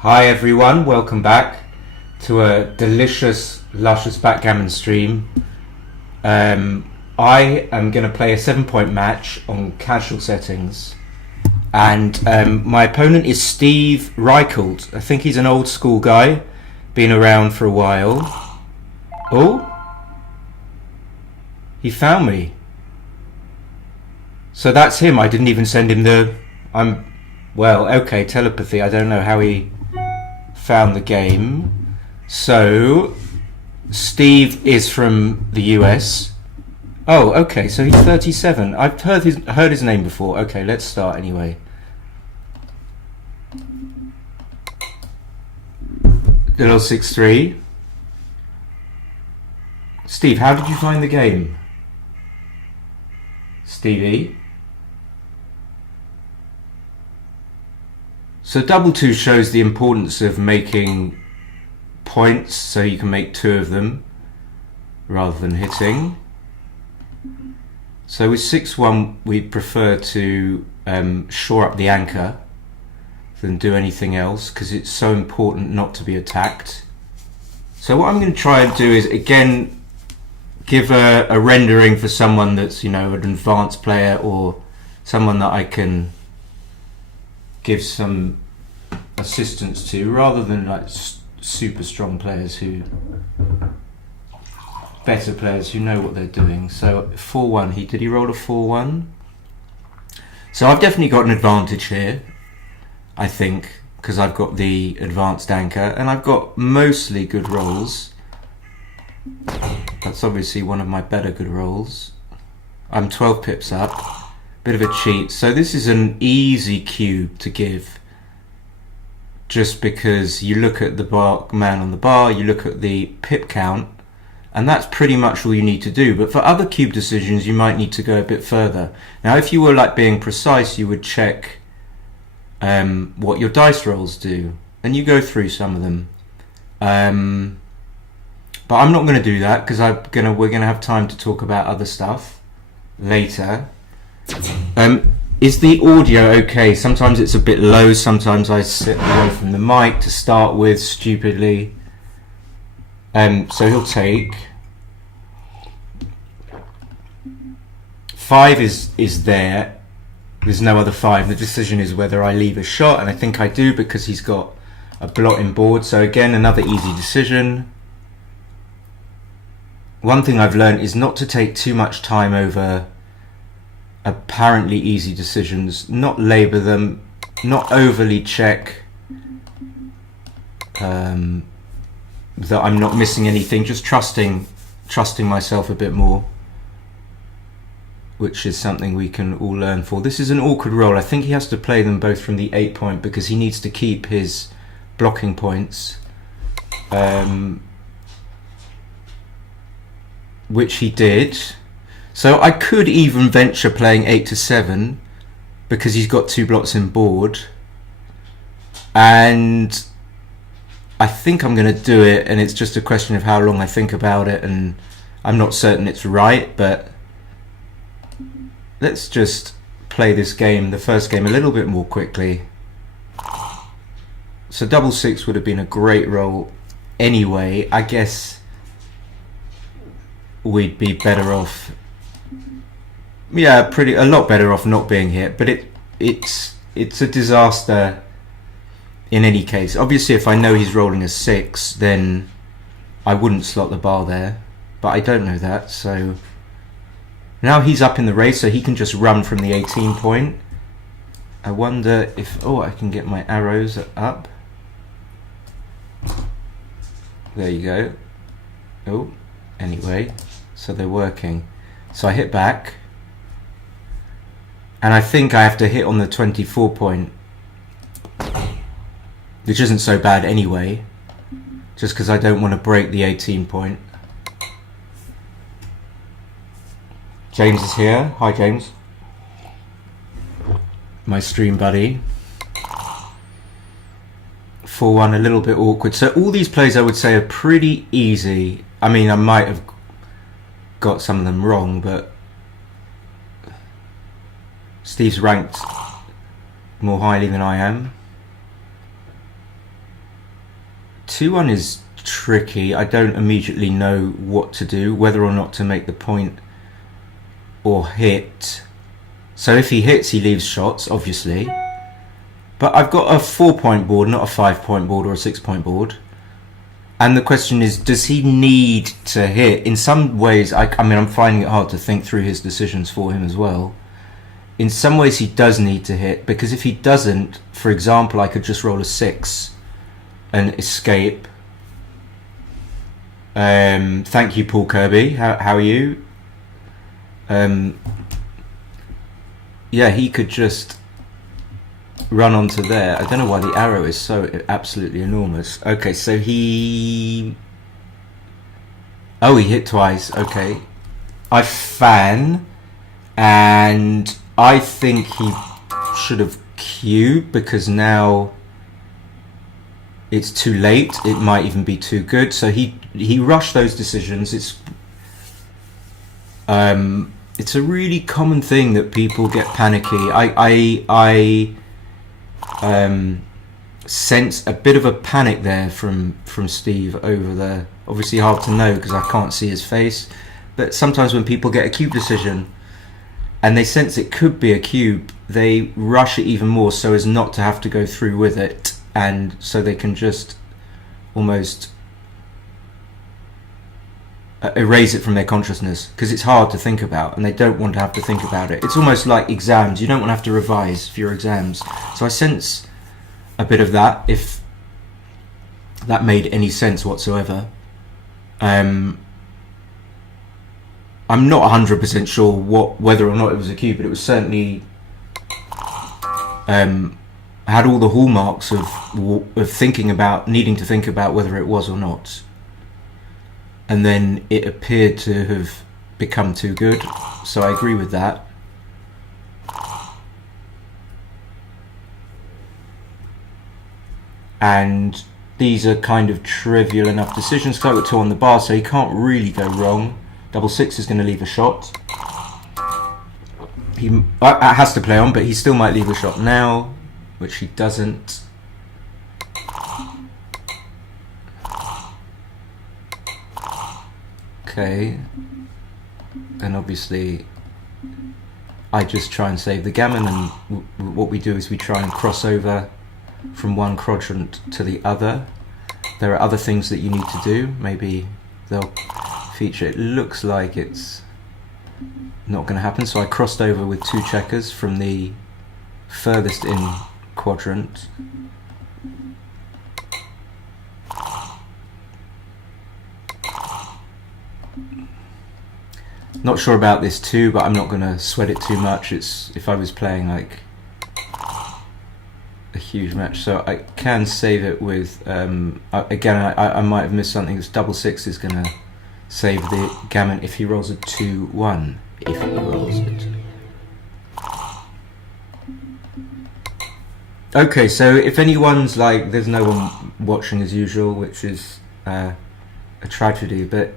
Hi everyone, welcome back to a delicious, luscious backgammon stream. I am going to play a 7-point match on casual settings, and my opponent is Steve Reichelt. I think he's an old school guy, been around for a while. Oh, he found me. So that's him. I didn't even send him okay, telepathy. I don't know how he found the game. So Steve is from the US. Oh, okay, so he's 37. I've heard his name before. Okay, let's start anyway. Little 6-3. Steve, how did you find the game? Stevie. So double two shows the importance of making points, so you can make two of them rather than hitting. So with 6-1 we prefer to shore up the anchor than do anything else, because it's so important not to be attacked. So what I'm going to try and do is again give a rendering for someone that's, an advanced player, or someone that I can give some assistance to, rather than like super strong players better players who know what they're doing. So 4-1, did he roll a 4-1? So I've definitely got an advantage here, I think, because I've got the advanced anchor and I've got mostly good rolls. That's obviously one of my better good rolls. I'm 12 pips up, bit of a cheat. So this is an easy cube to give, just because you look at the man on the bar, you look at the pip count, and that's pretty much all you need to do. But for other cube decisions, you might need to go a bit further. Now, if you were like being precise, you would check what your dice rolls do, and you go through some of them. But I'm not going to do that, because we're gonna have time to talk about other stuff later. Is the audio okay? Sometimes it's a bit low, sometimes I sit away from the mic to start with, stupidly. So he'll take 5 is there. There's no other 5. The decision is whether I leave a shot, and I think I do because he's got a blotting board. So again, another easy decision. One thing I've learned is not to take too much time over apparently easy decisions, not labour them, not overly check that I'm not missing anything, just trusting myself a bit more, which is something we can all learn for. This is an awkward roll. I think he has to play them both from the 8-point because he needs to keep his blocking points, which he did. So I could even venture playing 8-7 because he's got 2 blots in board, and I think I'm going to do it, and it's just a question of how long I think about it, and I'm not certain it's right, but let's just play this game, the first game, a little bit more quickly. So double 6 would have been a great roll anyway. I guess we'd be better off, a lot better off not being hit, but it's a disaster in any case. Obviously, if I know he's rolling a 6, then I wouldn't slot the bar there, but I don't know that. So now he's up in the race, so he can just run from the 18-point. I wonder if I can get my arrows up. There you go. Oh, anyway, so they're working. So I hit back, and I think I have to hit on the 24-point, which isn't so bad anyway, just because I don't want to break the 18-point. James is here. Hi, James. My stream buddy. 4-1, a little bit awkward. So all these plays I would say are pretty easy. I mean, I might have got some of them wrong, but Steve's ranked more highly than I am. 2-1 is tricky. I don't immediately know what to do, whether or not to make the point or hit. So if he hits, he leaves shots, obviously. But I've got a 4-point board, not a 5-point board or a 6-point board. And the question is, does he need to hit? In some ways, I mean, I'm finding it hard to think through his decisions for him as well. In some ways, he does need to hit, because if he doesn't, for example, I could just roll a 6 and escape. Thank you, Paul Kirby. How are you? Yeah, he could just run onto there. I don't know why the arrow is so absolutely enormous. Okay, so he hit twice. Okay, I fan, and I think he should have cubed, because now it's too late. It might even be too good. So he rushed those decisions. It's a really common thing that people get panicky. I sense a bit of a panic there from Steve over there. Obviously hard to know because I can't see his face, but sometimes when people get a cube decision and they sense it could be a cube, they rush it even more so as not to have to go through with it, and so they can just almost erase it from their consciousness, because it's hard to think about and they don't want to have to think about it. It's almost like exams. You don't want to have to revise for your exams. So I sense a bit of that, if that made any sense whatsoever. I'm not 100% sure whether or not it was a cube, but it was certainly had all the hallmarks of thinking about, needing to think about whether it was or not. And then it appeared to have become too good, so I agree with that. And these are kind of trivial enough decisions, because I've got 2 on the bar, so he can't really go wrong. Double 6 is going to leave a shot. He has to play on, but he still might leave a shot now, which he doesn't. Okay, and obviously I just try and save the gammon, and what we do is we try and cross over from one quadrant to the other. There are other things that you need to do. Maybe they'll feature. It looks like it's not going to happen, so I crossed over with 2 checkers from the furthest in quadrant. Not sure about this too, but I'm not going to sweat it too much. It's if I was playing like a huge match, so I can save it with again I might have missed something. This double 6 is going to save the gammon if he rolls a 2-1. If he rolls it. Okay, so if anyone's like, there's no one watching as usual, which is a tragedy, but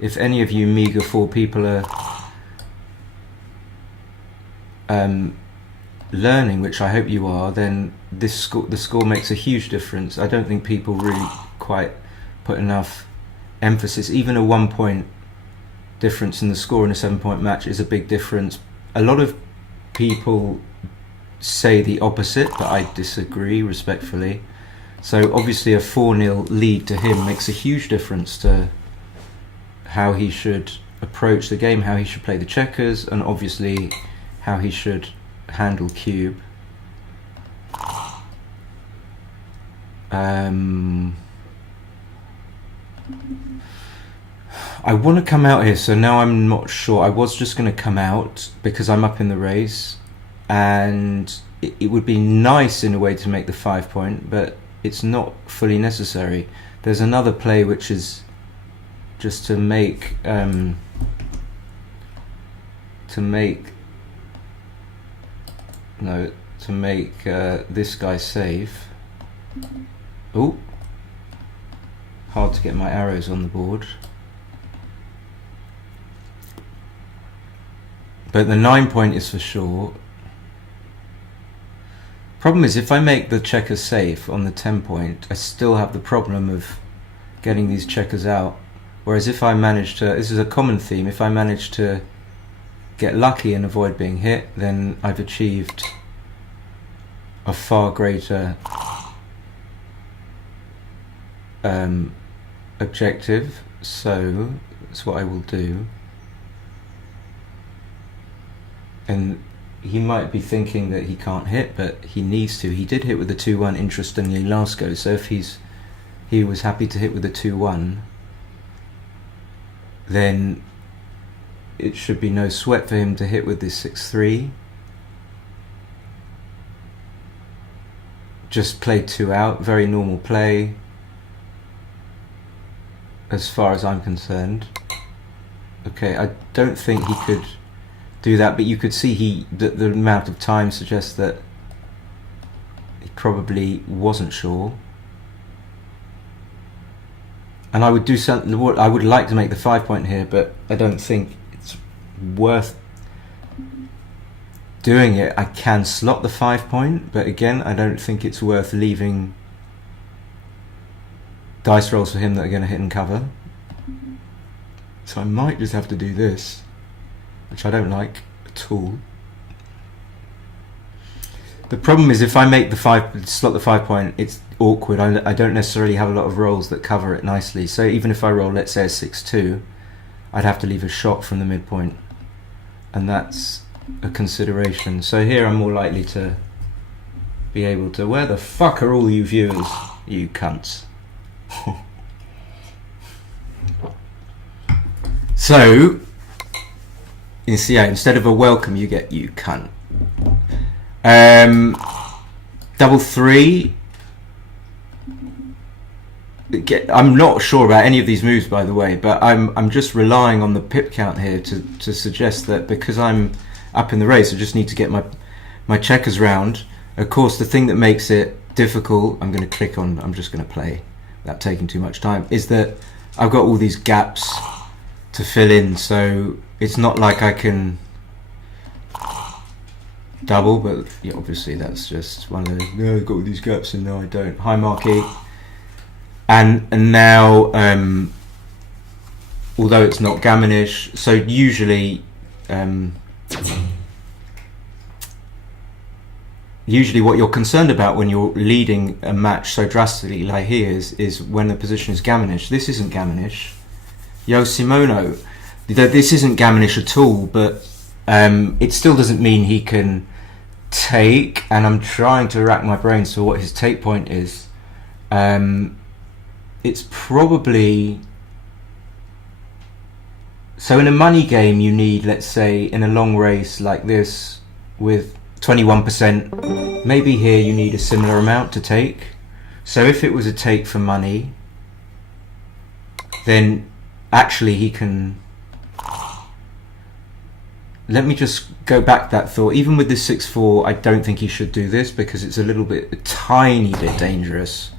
if any of you meager 4 people are learning, which I hope you are, then the score makes a huge difference. I don't think people really quite put enough emphasis. Even a 1-point difference in the score in a 7-point match is a big difference. A lot of people say the opposite, but I disagree respectfully. So obviously a 4-0 lead to him makes a huge difference to how he should approach the game, how he should play the checkers, and obviously how he should handle cube. I want to come out here, so now I'm not sure. I was just going to come out because I'm up in the race, and it would be nice in a way to make the 5-point, but it's not fully necessary. There's another play which is just to make this guy safe. Oh, hard to get my arrows on the board. But the 9-point is for sure. Problem is, if I make the checker safe on the 10 point, I still have the problem of getting these checkers out. Whereas if I manage to, this is a common theme, if I manage to get lucky and avoid being hit, then I've achieved a far greater objective. So that's what I will do. And he might be thinking that he can't hit, but he needs to. He did hit with the 2-1 interestingly last go, so if he was happy to hit with the 2-1, then it should be no sweat for him to hit with this 6-3. Just played 2 out, very normal play as far as I'm concerned. Okay, I don't think he could do that, but you could see the amount of time suggests that he probably wasn't sure. And I would do something. I would like to make the 5 point here, but I don't think it's worth doing it. I can slot the 5 point, but again, I don't think it's worth leaving dice rolls for him that are going to hit and cover. So I might just have to do this, which I don't like at all. The problem is if I make the slot the 5 point, it's awkward. I don't necessarily have a lot of rolls that cover it nicely. So even if I roll, let's say a 6-2, I'd have to leave a shot from the midpoint, and that's a consideration. So here I'm more likely to be able to. Where the fuck are all you viewers, you cunts? So you see, yeah, instead of a welcome, you get you cunt. Double 3. I'm not sure about any of these moves, by the way, but I'm just relying on the pip count here to suggest that because I'm up in the race, I just need to get my checkers round. Of course, the thing that makes it difficult, I'm going to click on, I'm just going to play without taking too much time, is that I've got all these gaps to fill in, so it's not like I can double, but yeah, obviously that's just one of those, no, I've got all these gaps and no I don't. High marquee. And now, although it's not gammonish, so usually what you're concerned about when you're leading a match so drastically like here is when the position is gammonish. This isn't gammonish. Yo, Simono, this isn't gammonish at all, but it still doesn't mean he can take, and I'm trying to rack my brains for what his take point is. It's probably, so in a money game you need, let's say in a long race like this with 21%, maybe here you need a similar amount to take. So if it was a take for money, then actually he can, let me just go back that thought. Even with this 6-4, I don't think he should do this because it's a tiny bit dangerous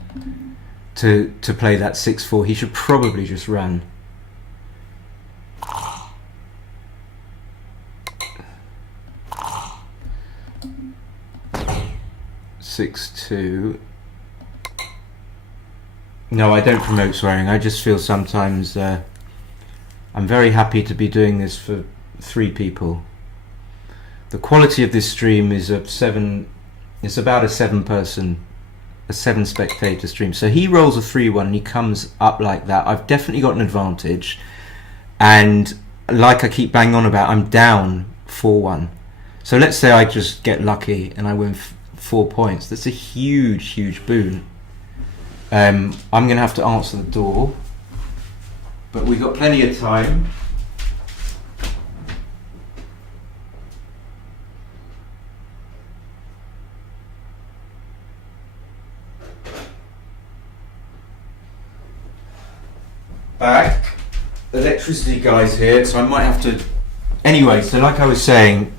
to play that 6-4. He should probably just run. Six, 2. No, I don't promote swearing. I just feel sometimes I'm very happy to be doing this for 3 people. The quality of this stream is of 7. It's about a 7 spectator stream. So he rolls a 3-1 and he comes up like that. I've definitely got an advantage, and like I keep banging on about, I'm down 4-1. So let's say I just get lucky and I win 4 points. That's a huge boon. I'm gonna have to answer the door, but we've got plenty of time. Back, electricity guys here, so I might have to. Anyway, so like I was saying,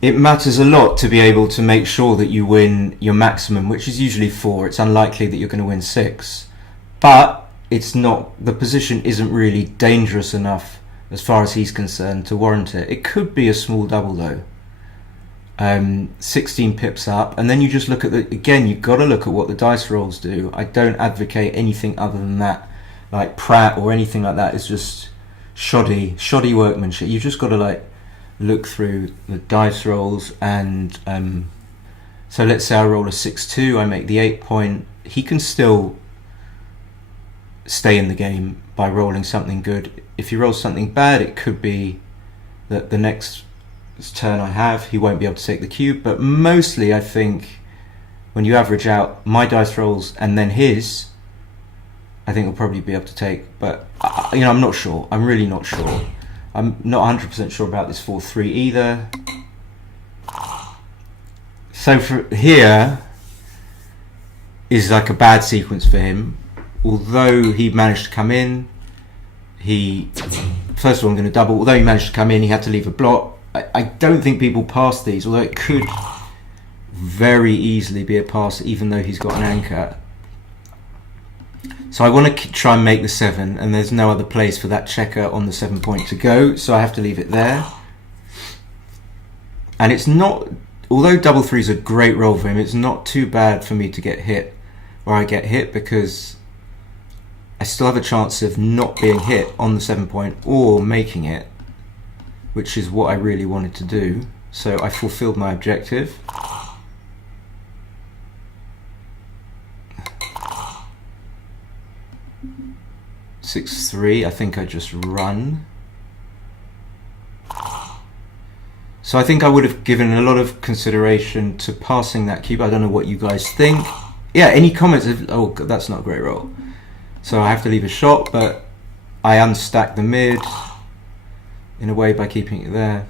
it matters a lot to be able to make sure that you win your maximum, which is usually 4. It's unlikely that you're going to win 6, but it's not. The position isn't really dangerous enough, as far as he's concerned, to warrant it. It could be a small double though. 16 pips up, and then you just look at you've got to look at what the dice rolls do. I don't advocate anything other than that, like Pratt or anything like that. It's just shoddy workmanship. You've just got to like look through the dice rolls, and so let's say I roll a 6-2, I make the 8 point. He can still stay in the game by rolling something good. If he rolls something bad, it could be that the next turn I have, he won't be able to take the cube. But mostly I think when you average out my dice rolls and then his, I think he'll probably be able to take. But I'm not sure. I'm really not sure. I'm not 100% sure about this 4-3 either. So for here is like a bad sequence for him. Although he managed to come in, first of all I'm going to double. Although he managed to come in, he had to leave a block. I don't think people pass these, although it could very easily be a pass, even though he's got an anchor. So I want to try and make the 7, and there's no other place for that checker on the 7 point to go, so I have to leave it there. And it's not, although double 3 is a great roll for him, it's not too bad for me to get hit where I get hit, because I still have a chance of not being hit on the 7 point or making it, which is what I really wanted to do. So I fulfilled my objective. (6-3), I think I just run. So I think I would have given a lot of consideration to passing that cube. I don't know what you guys think. Yeah, any comments? Oh, that's not a great roll. So I have to leave a shot, but I unstack the mid in a way by keeping it there.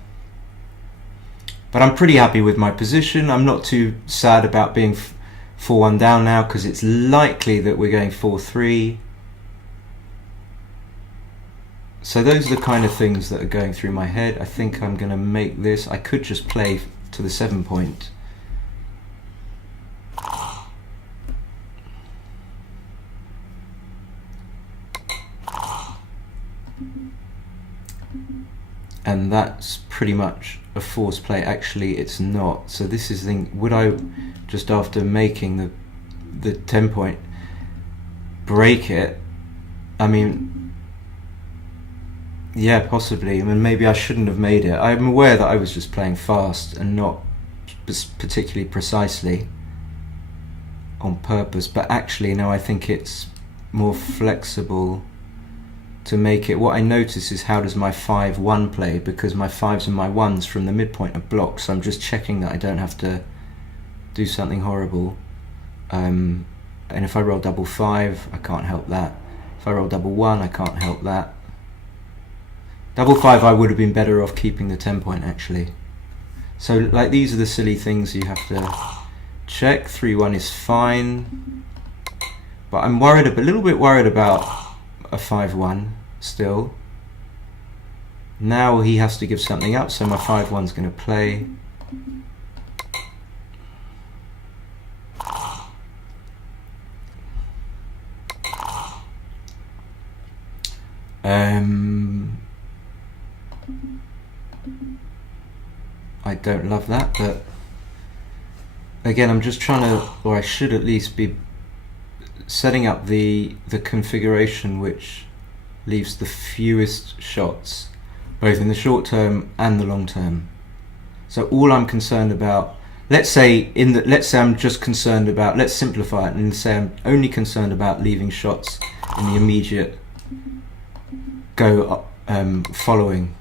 But I'm pretty happy with my position. I'm not too sad about being 4-1 down now, because it's likely that we're going 4-3. So those are the kind of things that are going through my head. I think I'm going to make this. I could just play to the 7 point. And that's pretty much a forced play. Actually, it's not. So this is the thing. Would I, just after making the 10 point, break it? I mean, yeah, possibly. I mean, maybe I shouldn't have made it. I'm aware that I was just playing fast and not particularly precisely on purpose. But actually, no, I think it's more flexible to make it. What I notice is, how does my 5-1 play? Because my 5s and my 1s from the midpoint are blocked. So I'm just checking that I don't have to do something horrible. And if I roll double 5, I can't help that. If I roll double 1, I can't help that. Double 5, I would have been better off keeping the 10 point actually. So like, these are the silly things you have to check. 3-1 is fine, but I'm worried, a little bit worried about a 5-1 still. Now he has to give something up, so my 5-1's going to play. I don't love that, but again, I'm just trying to, or I should at least be setting up the configuration which leaves the fewest shots, both in the short term and the long term. So all I'm concerned about, let's say I'm just concerned about, let's simplify it and say I'm only concerned about leaving shots in the immediate go following.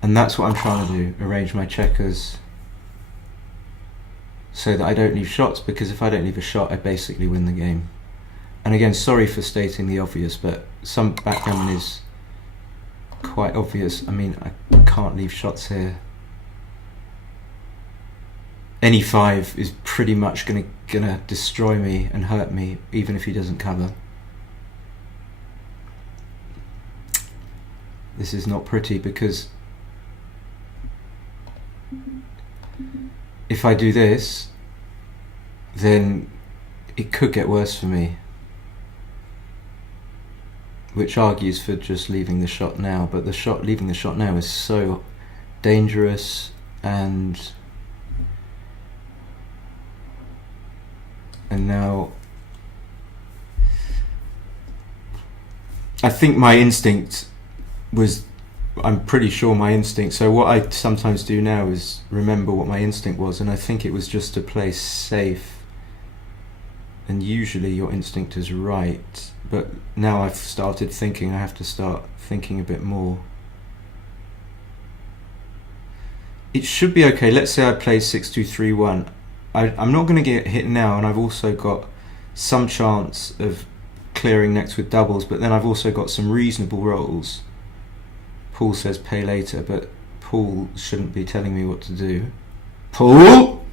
And that's what I'm trying to do, arrange my checkers so that I don't leave shots, because if I don't leave a shot, I basically win the game. And again, sorry for stating the obvious, but some backgammon is quite obvious. I mean, I can't leave shots here. Any 5 is pretty much gonna destroy me and hurt me, even if he doesn't cover. This is not pretty, because if I do this, then it could get worse for me, which argues for just leaving the shot now. But leaving the shot now is so dangerous, and And now I think my instinct was, I'm pretty sure my instinct, so what I sometimes do now is remember what my instinct was, and I think it was just to play safe, and usually your instinct is right, but now I've started thinking I have to start thinking a bit more. It should be okay. Let's say I play 6-2-3-1. I'm not going to get hit now, and I've also got some chance of clearing next with doubles, but then I've also got some reasonable rolls. Paul says pay later, but Paul shouldn't be telling me what to do. Paul!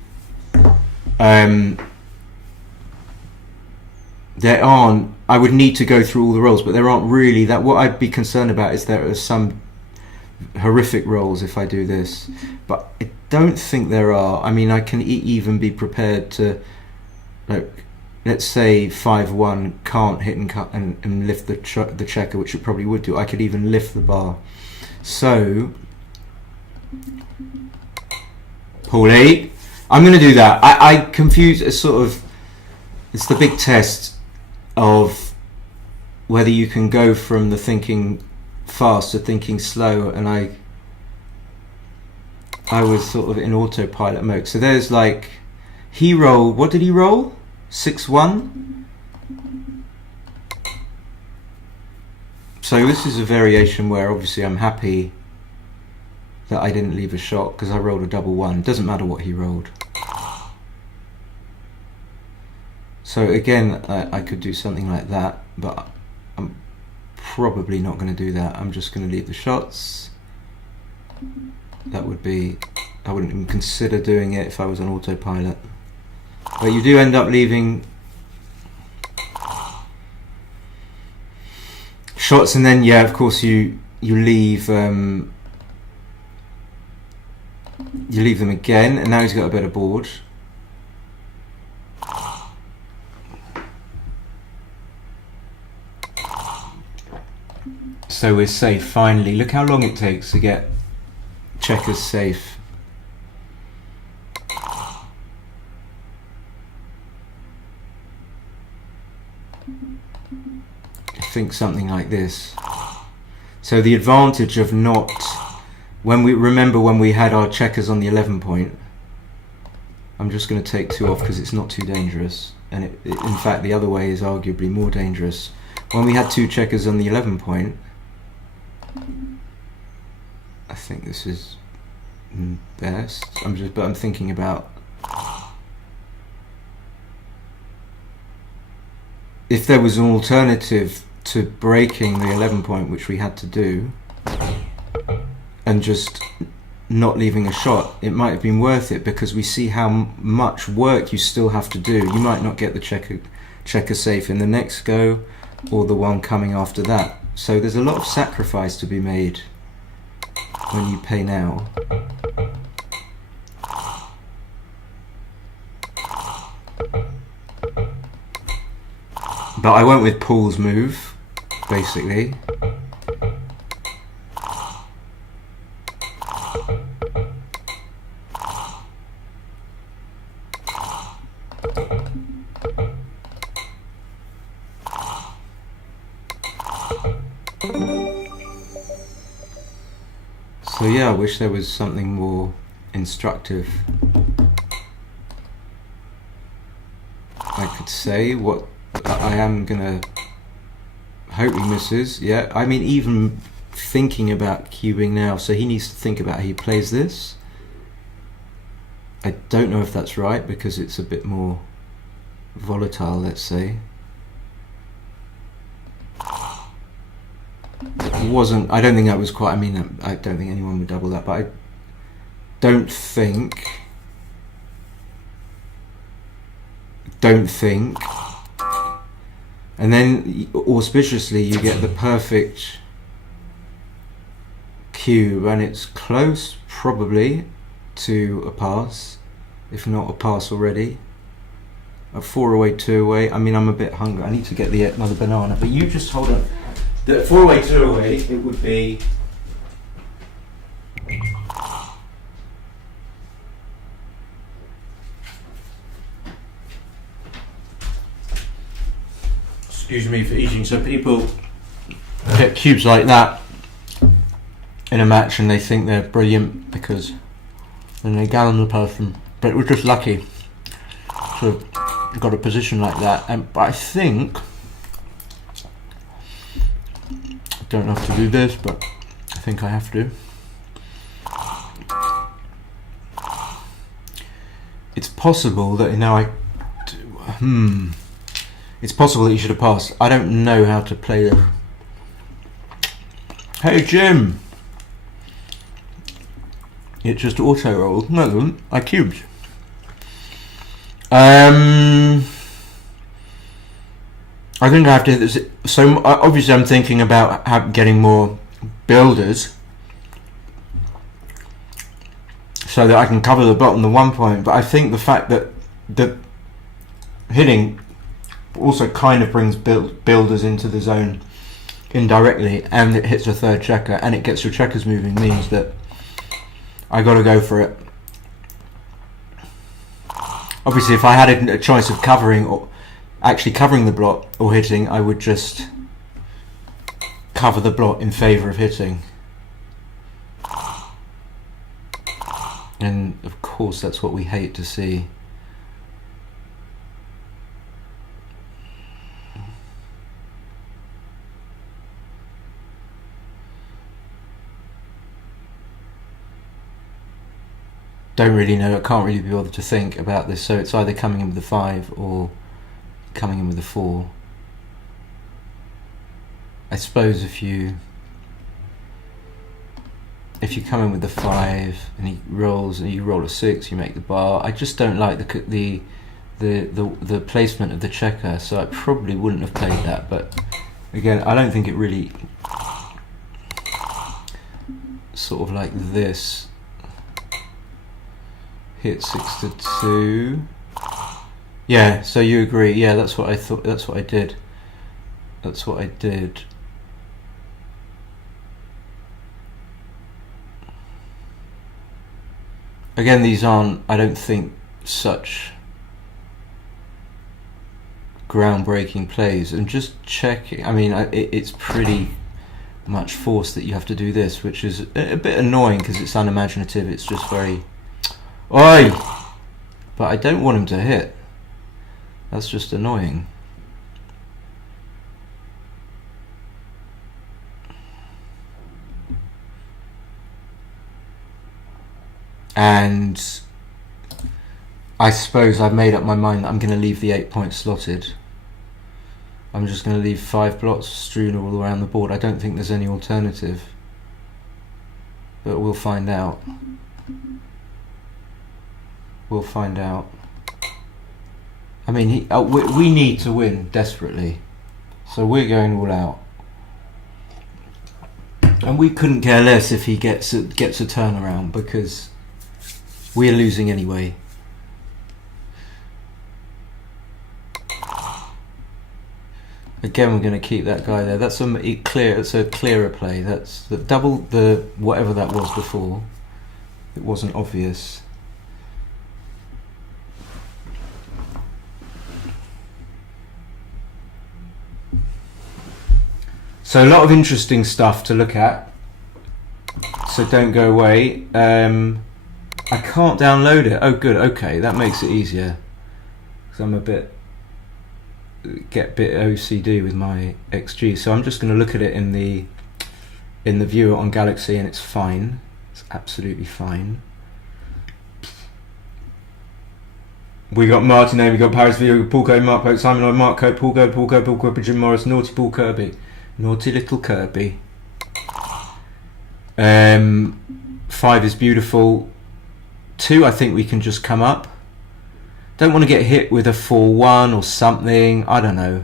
There aren't, I would need to go through all the rolls, but there aren't really that. What I'd be concerned about is there are some horrific rolls if I do this, but I don't think there are. I mean, I can even be prepared to, like, let's say 5-1 can't hit and cut and lift the checker, which it probably would do. I could even lift the bar. So, Paulie, I'm going to do that. I confuse a sort of, it's the big test of whether you can go from the thinking fast to thinking slow, and I was sort of in autopilot mode. So there's like, he rolled, what did he roll? 6-1? So this is a variation where obviously I'm happy that I didn't leave a shot because I rolled a double one. It doesn't matter what he rolled. So again, I could do something like that, but I'm probably not going to do that. I'm just going to leave the shots. That would be, I wouldn't even consider doing it if I was on autopilot. But you do end up leaving shots, and then yeah, of course you leave them again, and now he's got a better board. So we're safe finally. Look how long it takes to get checkers safe. Think something like this. So the advantage of not, when we had our checkers on the 11 point, I'm just going to take 2 off because it's not too dangerous, and in fact the other way is arguably more dangerous. When we had 2 checkers on the 11 point, I think this is best. But I'm thinking about if there was an alternative to breaking the 11 point, which we had to do, and just not leaving a shot, it might have been worth it, because we see how much work you still have to do. You might not get the checker safe in the next go or the one coming after that. So there's a lot of sacrifice to be made when you pay now. But I went with Paul's move, basically. So yeah, I wish there was something more instructive I could say. What I am gonna hope he misses. Yeah, I mean, even thinking about cubing now, so he needs to think about how he plays this. I don't know if that's right because it's a bit more volatile, let's say. It wasn't, I don't think that was quite, I mean, I don't think anyone would double that, but I don't think, and then auspiciously you get the perfect cube, and it's close probably to a pass, if not a pass already. A 4 away, 2 away. I mean, I'm a bit hungry. I need to get another banana, but you just hold on. The 4 away, 2 away, it would be Excuse me for eating. So people get cubes like that in a match and they think they're brilliant because then they gallon the person. But we're just lucky to have got a position like that. But I think I don't have to do this, but I think I have to. It's possible that it's possible that you should have passed. I don't know how to play this. Hey Jim! It just auto rolled. No, it doesn't. I cubed. I think I have to hit this. So obviously I'm thinking about getting more builders so that I can cover the bottom the 1 point, but I think the fact that the hitting also kind of brings builders into the zone indirectly, and it hits a third checker and it gets your checkers moving, means that I got to go for it. Obviously if I had a choice of covering or actually covering the blot or hitting, I would just cover the blot in favour of hitting. And of course that's what we hate to see. Don't really know, I can't really be bothered to think about this, so it's either coming in with the 5 or coming in with the 4. I suppose if you come in with the 5 and he rolls and you roll a 6, you make the bar. I just don't like the placement of the checker, so I probably wouldn't have played that. But again, I don't think it really sort of like this. Hit 6 to 2. Yeah, so you agree? Yeah, that's what I thought. That's what I did. That's what I did. Again, these aren't, I don't think, such groundbreaking plays. And just checking, I mean, it's pretty much forced that you have to do this, which is a bit annoying because it's unimaginative. It's just very, oi! But I don't want him to hit. That's just annoying. And I suppose I've made up my mind that I'm going to leave the 8 points slotted. I'm just going to leave 5 blots strewn all around the board. I don't think there's any alternative, but we'll find out. We'll find out. I mean, we need to win desperately, so we're going all out. And we couldn't care less if he gets a turnaround, because we're losing anyway. Again, we're going to keep that guy there. That's a clearer play. That's the double the whatever that was before. It wasn't obvious. So a lot of interesting stuff to look at. So don't go away. I can't download it. Oh, good. Okay, that makes it easier. Because I'm get a bit OCD with my XG. So I'm just going to look at it in the viewer on Galaxy, and it's fine. It's absolutely fine. We got Martin A, we got Paris View, Paul Cody, Mark Pope, Simon Lloyd, Mark Cope, Paul Cooper, Jim Morris, Naughty Paul Kirby. Naughty little Kirby. 5 is beautiful. 2, I think we can just come up. Don't want to get hit with a 4-1 or something. I don't know.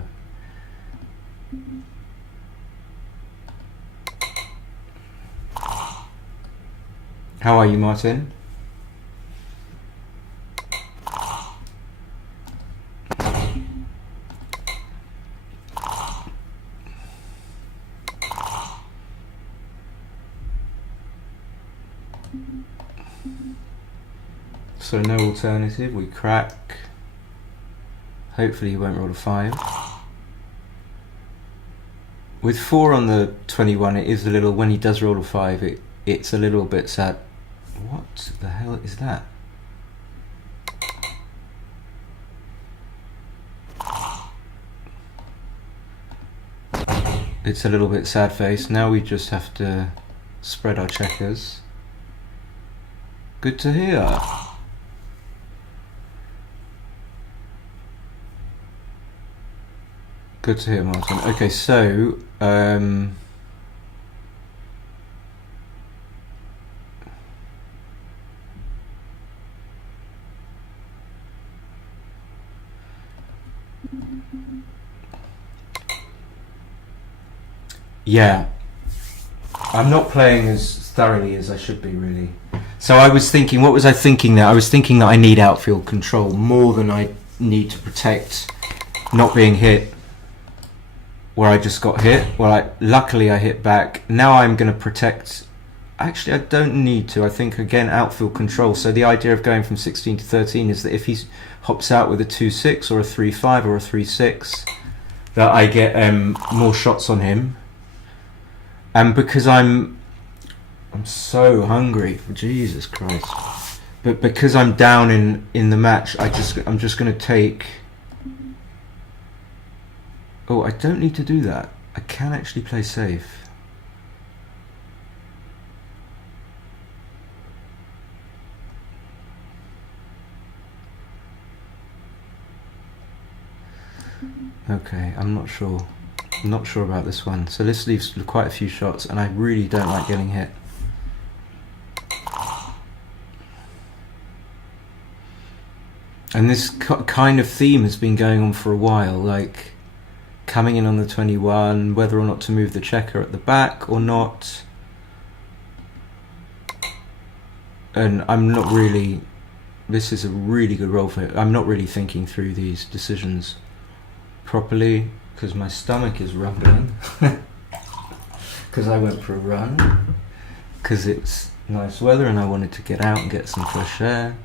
How are you, Martin? So no alternative, we crack. Hopefully he won't roll a 5. With 4 on the 21, it is a little, when he does roll a 5, it's a little bit sad. What the hell is that? It's a little bit sad face. Now we just have to spread our checkers. Good to hear. Good to hear, Martin. Okay, so yeah, I'm not playing as thoroughly as I should be, really. So I was thinking, what was I thinking there? I was thinking that I need outfield control more than I need to protect not being hit where I just got hit. Well, luckily I hit back. Now I'm going to protect. Actually, I don't need to. I think, again, outfield control. So the idea of going from 16 to 13 is that if he hops out with a 2-6 or a 3-5 or a 3-6, that I get more shots on him. And because I'm so hungry, Jesus Christ. But because I'm down in the match, I'm just going to take. Oh, I don't need to do that. I can actually play safe. Okay, I'm not sure. I'm not sure about this one. So this leaves quite a few shots, and I really don't like getting hit. And this kind of theme has been going on for a while, like coming in on the 21, whether or not to move the checker at the back or not. And I'm not really. This is a really good roll for it. I'm not really thinking through these decisions properly because my stomach is rumbling. Because I went for a run. Because it's nice weather and I wanted to get out and get some fresh air.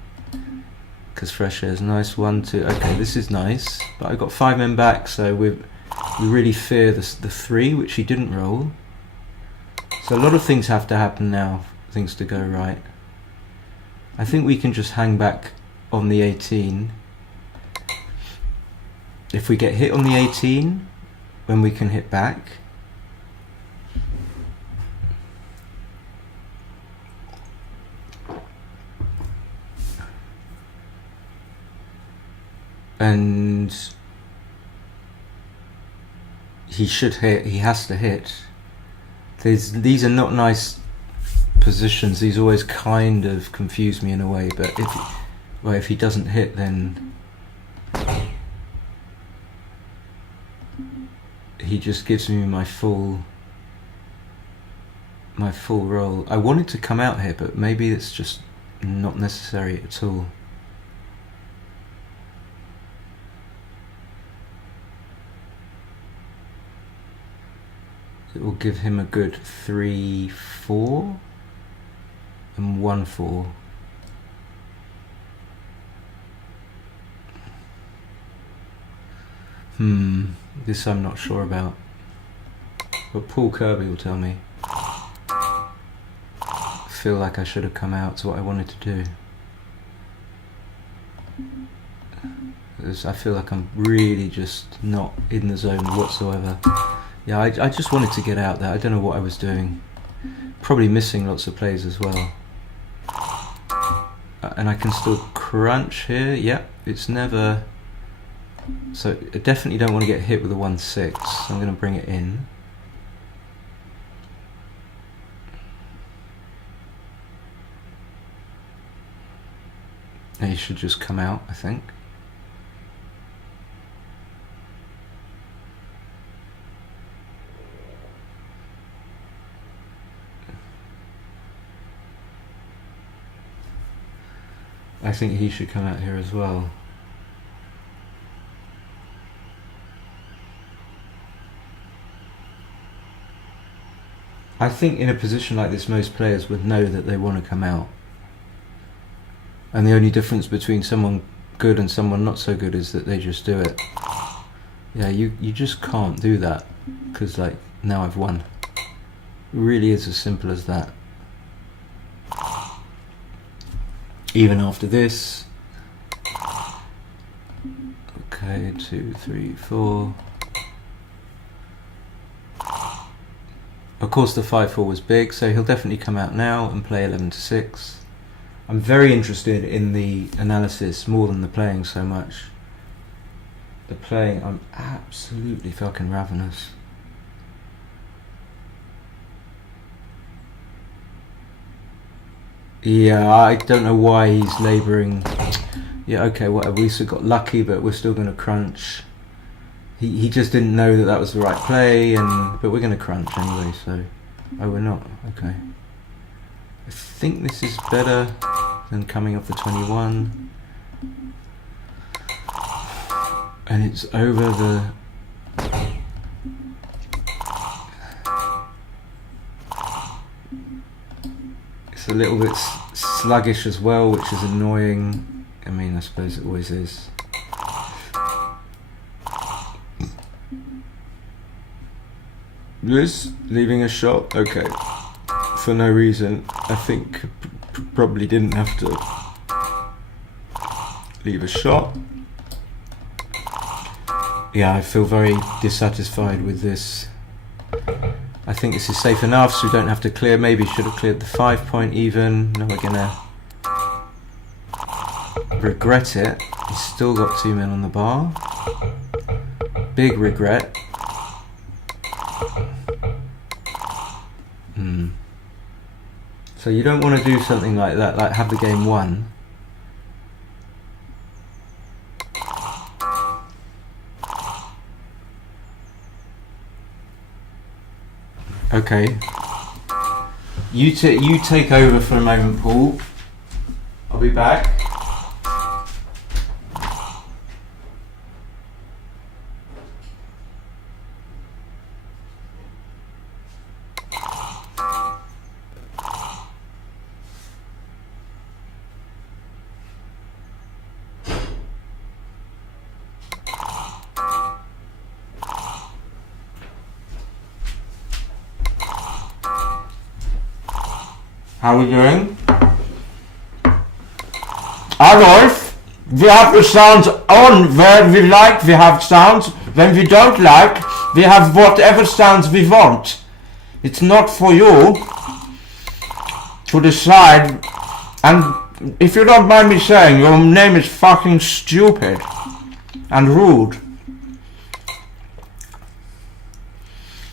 Because fresh air is nice. 1, 2. Okay, this is nice. But I got 5 men back, so we really fear the 3, which he didn't roll. So a lot of things have to happen now for things to go right. I think we can just hang back on the 18. If we get hit on the 18, then we can hit back. And he should hit, he has to hit. These are not nice positions. These always kind of confuse me in a way, but if he doesn't hit, then he just gives me my full roll. I wanted to come out here, but maybe it's just not necessary at all. It will give him a good 3, 4 and 1, 4. This I'm not sure about, but Paul Kirby will tell me. I feel like I should have come out to what I wanted to do. I feel like I'm really just not in the zone whatsoever. Yeah, I just wanted to get out there. I don't know what I was doing. Probably missing lots of plays as well. And I can still crunch here. Yep, it's never. So I definitely don't want to get hit with a 1-6. So I'm going to bring it in. And he should just come out, I think. I think he should come out here as well. I think in a position like this, most players would know that they want to come out. And the only difference between someone good and someone not so good is that they just do it. Yeah, you just can't do that. Because, like, Now I've won. It really is as simple as that. Even after this. Okay, 2, 3, 4. Of course the 5-4 was big, so he'll definitely come out now and play 11-6. I'm very interested in the analysis more than the playing so much. The playing, I'm absolutely fucking ravenous. Yeah, I don't know why he's labouring. Yeah, okay, whatever. We still got lucky, but we're still going to crunch. He just didn't know that was the right play, but we're going to crunch anyway, so... Oh, we're not. Okay. I think this is better than coming off the 21. And it's over the... It's a little bit sluggish as well, which is annoying. I mean, I suppose it always is. This, leaving a shot, okay. For no reason, I think probably didn't have to leave a shot. Yeah, I feel very dissatisfied with this. I think this is safe enough, so we don't have to clear. Maybe should have cleared the 5 point even. Now we're gonna regret it. He's still got 2 men on the bar. Big regret. So you don't want to do something like that, like have the game won. Okay. You take over for a moment, Paul. I'll be back. How are we doing? Adolf, we have the sounds on where we like, we have sounds. When we don't like, we have whatever sounds we want. It's not for you to decide. And if you don't mind me saying, your name is fucking stupid and rude.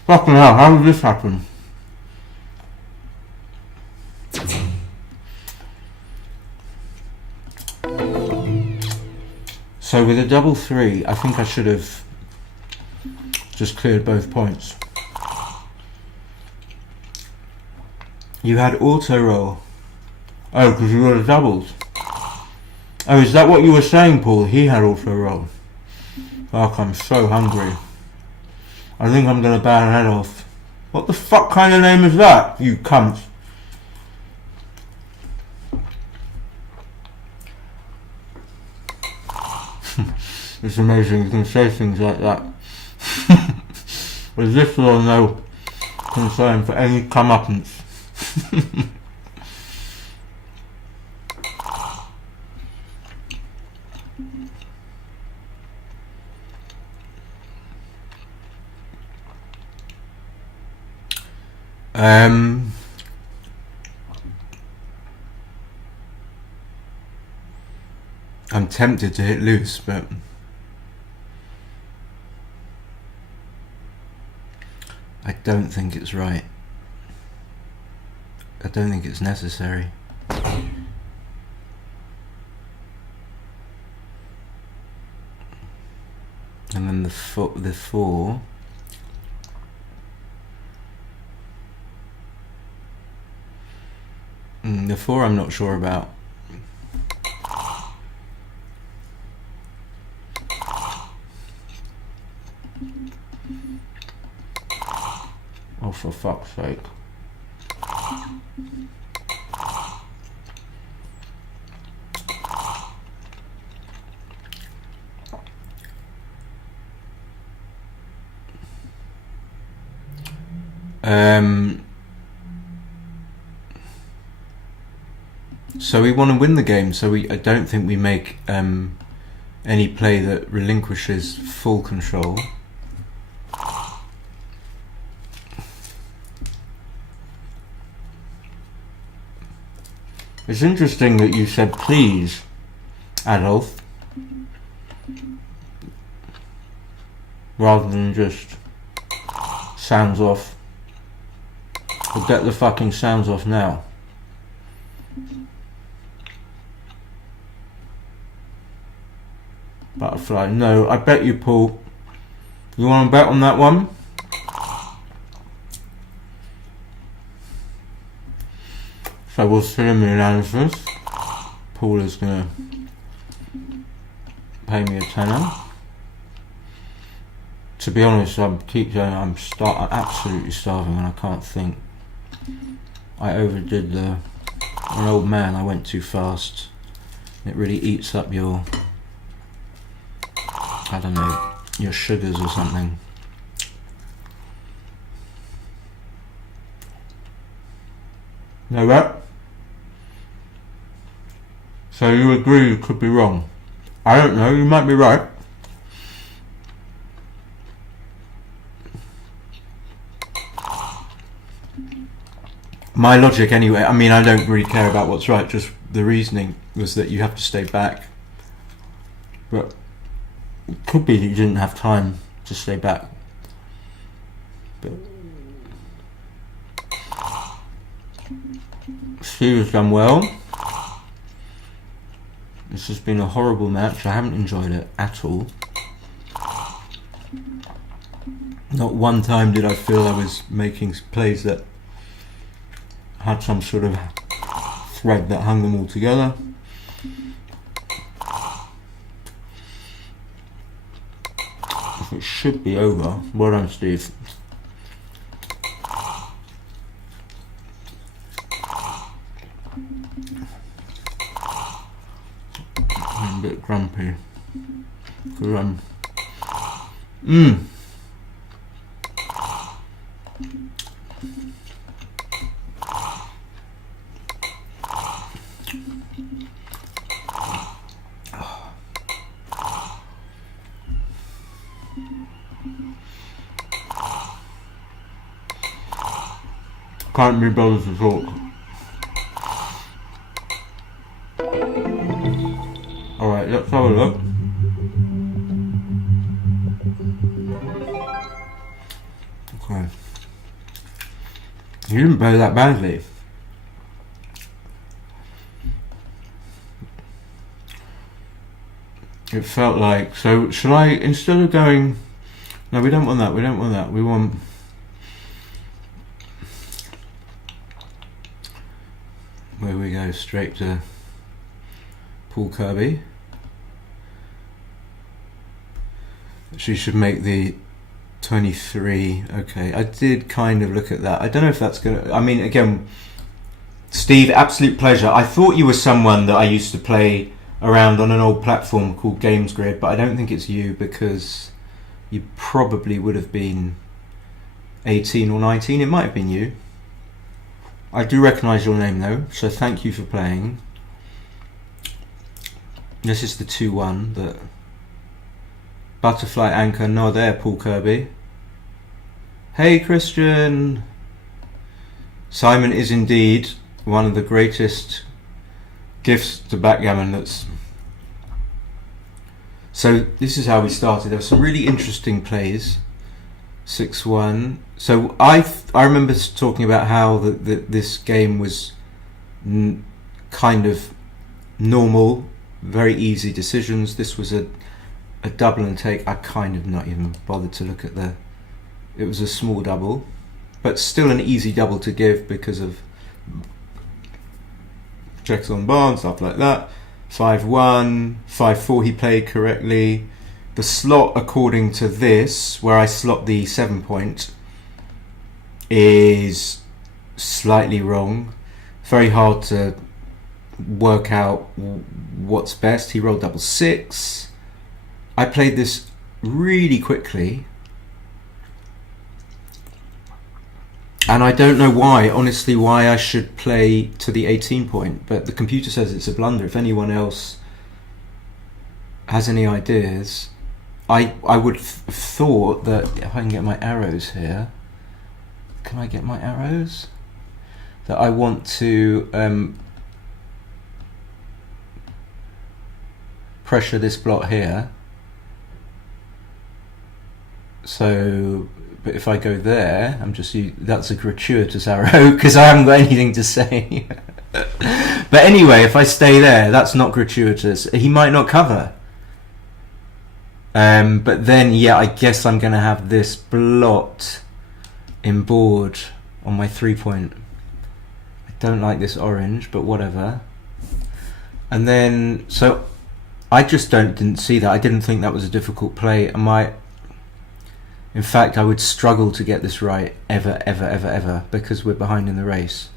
Fucking hell, how did this happen? So with a double 3, I think I should have just cleared both points. You had auto roll. Oh, because you were doubles. Oh, is that what you were saying, Paul? He had auto roll. Fuck, I'm so hungry. I think I'm gonna bow head off. What the fuck kind of name is that, you cunt? It's amazing you can say things like that. With little or no concern for any comeuppance. I'm tempted to hit loose, but I don't think it's right. I don't think it's necessary. And then the 4. The 4 I'm not sure about. Oh, for fuck's sake. So we want to win the game. So I don't think we make any play that relinquishes full control. It's interesting that you said please, Adolf, rather than just sounds off. We'll get the fucking sounds off now. Butterfly. No, I bet you, Paul. You want to bet on that one? So we'll see in the analysis. Paul is going to pay me a tenner. To be honest, I keep saying I'm absolutely starving and I can't think. I overdid an old man. I went too fast. It really eats up your, I don't know, your sugars or something. Know that? So you agree you could be wrong? I don't know, you might be right. My logic anyway, I mean I don't really care about what's right, just the reasoning was that you have to stay back. But it could be that you didn't have time to stay back. But Steve has done well. This has been a horrible match. I haven't enjoyed it at all. Not one time did I feel I was making plays that had some sort of thread that hung them all together. It should be over. Well done, Steve. I'm a bit grumpy. Can't be bothered to talk. Alright, let's have a look. Okay. You didn't play that badly. It felt like, so should I, instead of going, no we don't want that, we want, where we go straight to Paul Kirby. She should make the 23. Okay, I did kind of look at that. I don't know if that's gonna, I mean again, Steve, absolute pleasure. I thought you were someone that I used to play around on an old platform called Games Grid, but I don't think it's you because you probably would have been 18 or 19. It might have been you. I do recognise your name though, so thank you for playing. This is the 2-1 that Butterfly Anchor, no there, Paul Kirby. Hey Christian! Simon is indeed one of the greatest gifts to backgammon that's... So this is how we started. There were some really interesting plays. 6-1. So I remember talking about how this game was kind of normal, very easy decisions. This was a double and take. I kind of not even bothered to look at it was a small double, but still an easy double to give because of checks on bar and stuff like that. 5-1, 5-4 he played correctly. The slot according to this, where I slot the 7 point, is slightly wrong. Very hard to work out what's best. He rolled double 6. I played this really quickly. And I don't know why, honestly, why I should play to the 18 point, but the computer says it's a blunder. If anyone else has any ideas, I would have thought that if I can get my arrows here, can I get my arrows? That I want to pressure this blot here. So, but if I go there, that's a gratuitous arrow because I haven't got anything to say. But anyway, if I stay there, that's not gratuitous. He might not cover. But then, yeah, I guess I'm going to have this blot in board on my 3 point. I don't like this orange, but whatever. And then, so I just didn't see that. I didn't think that was a difficult play. In fact, I would struggle to get this right ever, because we're behind in the race.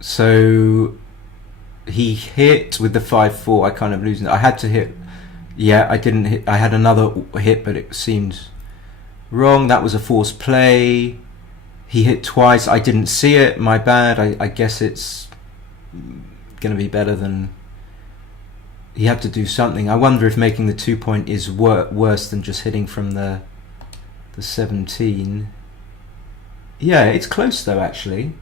So he hit with the 5-4. I kind of losing. I had to hit. Yeah, I didn't hit. I had another hit, but it seemed wrong. That was a forced play. He hit twice. I didn't see it. My bad. I guess it's going to be better than. He had to do something. I wonder if making the 2 point is worse than just hitting from the 17. Yeah, it's close though, actually.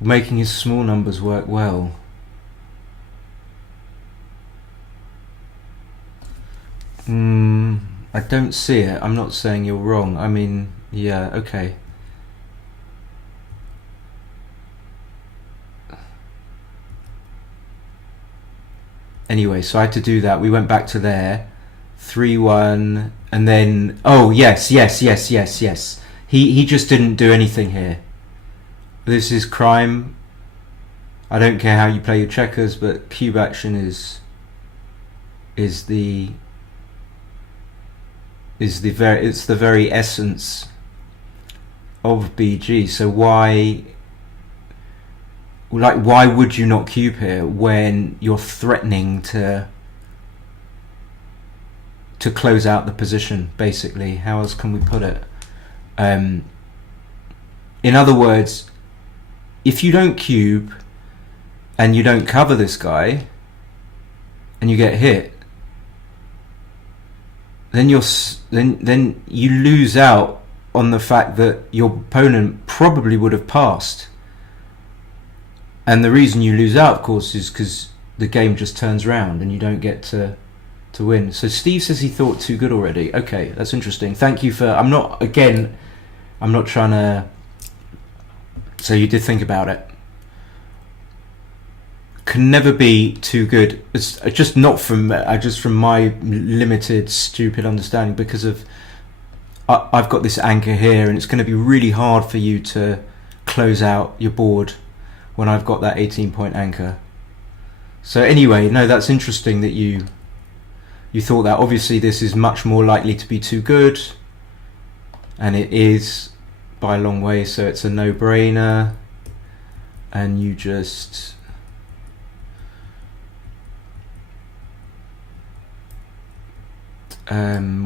Making his small numbers work well. I don't see it. I'm not saying you're wrong. I mean, yeah, okay. Anyway, so I had to do that. We went back to there. 3-1. And then... Oh, yes. He just didn't do anything here. This is crime. I don't care how you play your checkers, but cube action is the very essence of BG. So why would you not cube here when you're threatening to close out the position, basically? How else can we put it? In other words, if you don't cube and you don't cover this guy and you get hit, then you lose out on the fact that your opponent probably would have passed. And the reason you lose out, of course, is because the game just turns around and you don't get to win. So Steve says he thought too good already. Okay, that's interesting. Thank you for... I'm not trying to... So you did think about it. Can never be too good. It's just not from my limited, stupid understanding, because of... I've got this anchor here and it's going to be really hard for you to close out your board when I've got that 18 point anchor. So anyway, no, that's interesting that you thought that. Obviously this is much more likely to be too good, and it is by a long way, so it's a no-brainer. And you just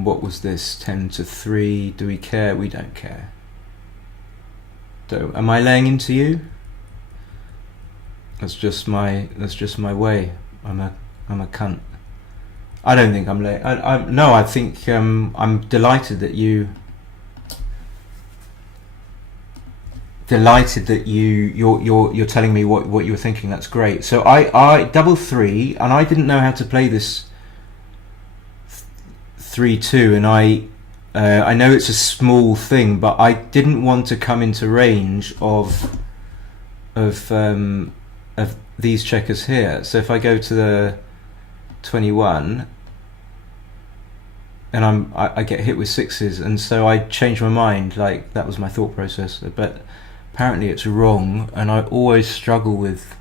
what was this? 10-3. Do we care? We don't care. Am I laying into you? That's just my way. I'm a cunt. I don't think I'm late. I think I'm delighted that you're telling me what you were thinking. That's great. So I double 3, and I didn't know how to play this 3-2, and I know it's a small thing, but I didn't want to come into range of these checkers here. So if I go to the 21 and I get hit with 6s, and so I changed my mind. Like, that was my thought process, but apparently it's wrong, and I always struggle with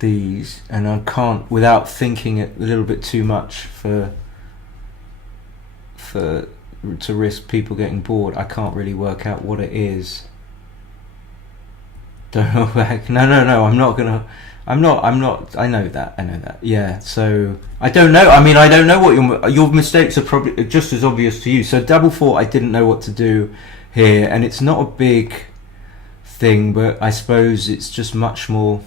these, and I can't, without thinking it a little bit too much to risk people getting bored, I can't really work out what it is. Don't hold back. No. I'm not gonna. I'm not. I know that. Yeah. So I don't know. I mean, I don't know what your mistakes are probably just as obvious to you. So double four, I didn't know what to do here, and it's not a big thing, but I suppose it's just much more.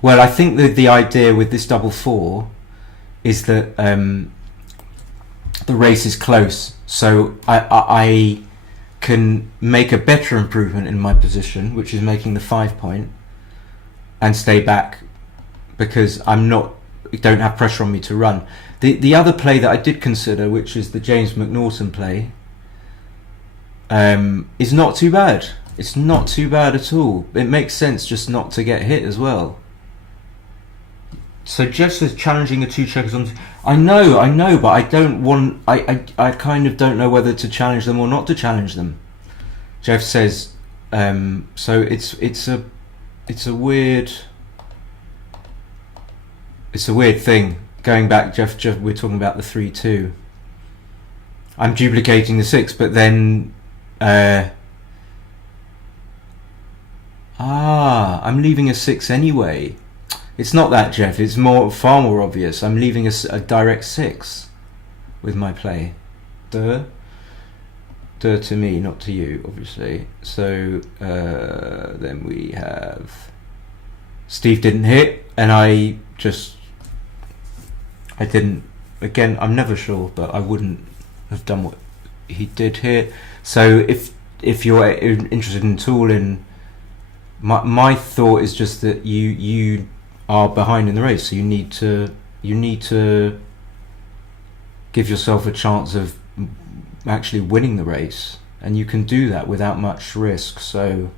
Well, I think that the idea with this double four is that the race is close, so I can make a better improvement in my position, which is making the 5 point, and stay back because don't have pressure on me to run. The other play that I did consider, which is the James McNaughton play, is not too bad. It's not too bad at all. It makes sense just not to get hit as well. So Jeff says challenging the two checkers on. I know, but I don't want. I kind of don't know whether to challenge them or not to challenge them. Jeff says, so it's a weird thing. Going back, Jeff, we're talking about the 3-2. I'm duplicating the 6, but then I'm leaving a 6 anyway. It's not that, Jeff. It's far more obvious. I'm leaving a direct 6 with my play. Duh to me, not to you, obviously. So then we have Steve didn't hit, and I didn't. Again, I'm never sure, but I wouldn't have done what he did here. So if you're interested in tooling, my thought is just that you are behind in the race, so you need to give yourself a chance of actually winning the race, and you can do that without much risk. So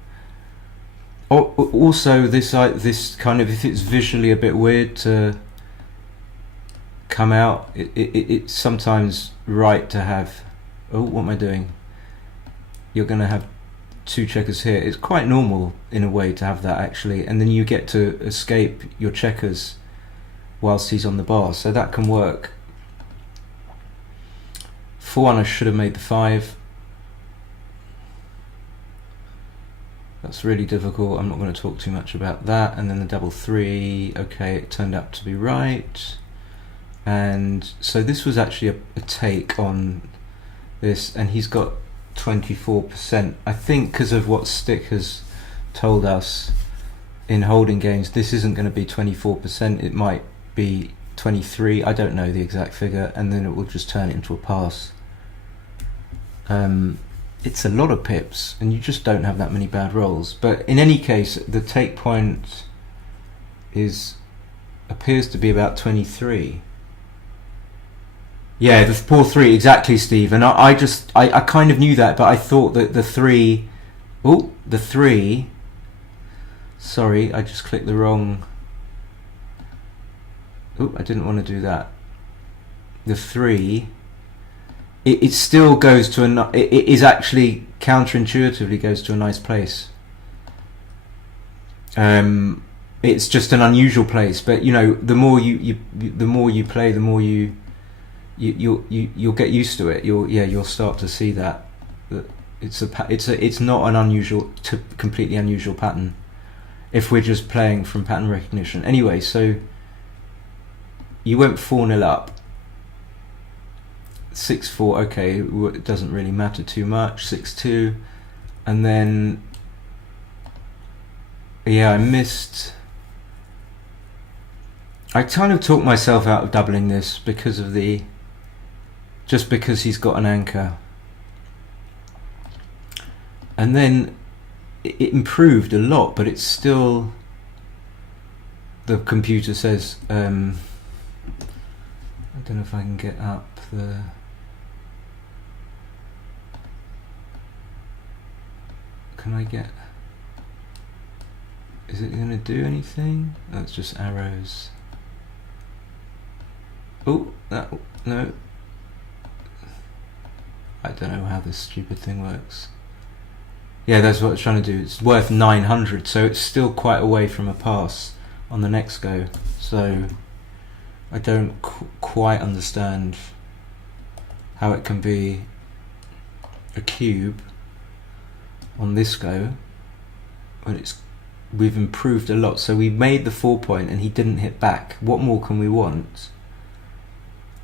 also this kind of, if it's visually a bit weird to come out, it's sometimes right to have, what am I doing? You're going to have two checkers here. It's quite normal in a way to have that, actually, and then you get to escape your checkers whilst he's on the bar, so that can work. 4-1, I should have made the 5. That's really difficult. I'm not going to talk too much about that. And then the double 3, okay, it turned out to be right. And so this was actually a take on this, and he's got 24%. I think because of what Stick has told us in holding games, this isn't going to be 24%. It might be 23. I don't know the exact figure, and then it will just turn it into a pass. It's a lot of pips, and you just don't have that many bad rolls. But in any case, the take point appears to be about 23. Yeah, the poor 3, exactly, Steve. And I kind of knew that, but I thought that the 3. Sorry, I just clicked the wrong. I didn't want to do that. The 3. It still goes to it is actually counterintuitively goes to a nice place. It's just an unusual place, but you know, the more you play, the more you'll get used to it. You'll start to see that it's not an completely unusual pattern if we're just playing from pattern recognition. Anyway, so you went 4-0 up. 6-4, okay, it doesn't really matter too much. 6-2, and then I missed. I kind of talked myself out of doubling this because he's got an anchor, and then it improved a lot, but it's still, the computer says, I don't know if I can get up the. Can I get? Is it going to do anything? That's just arrows. No. I don't know how this stupid thing works. Yeah, that's what it's trying to do. It's worth 900, so it's still quite away from a pass on the next go. So I don't quite understand how it can be a cube on this go, but we've improved a lot. So we made the 4 point and he didn't hit back. What more can we want?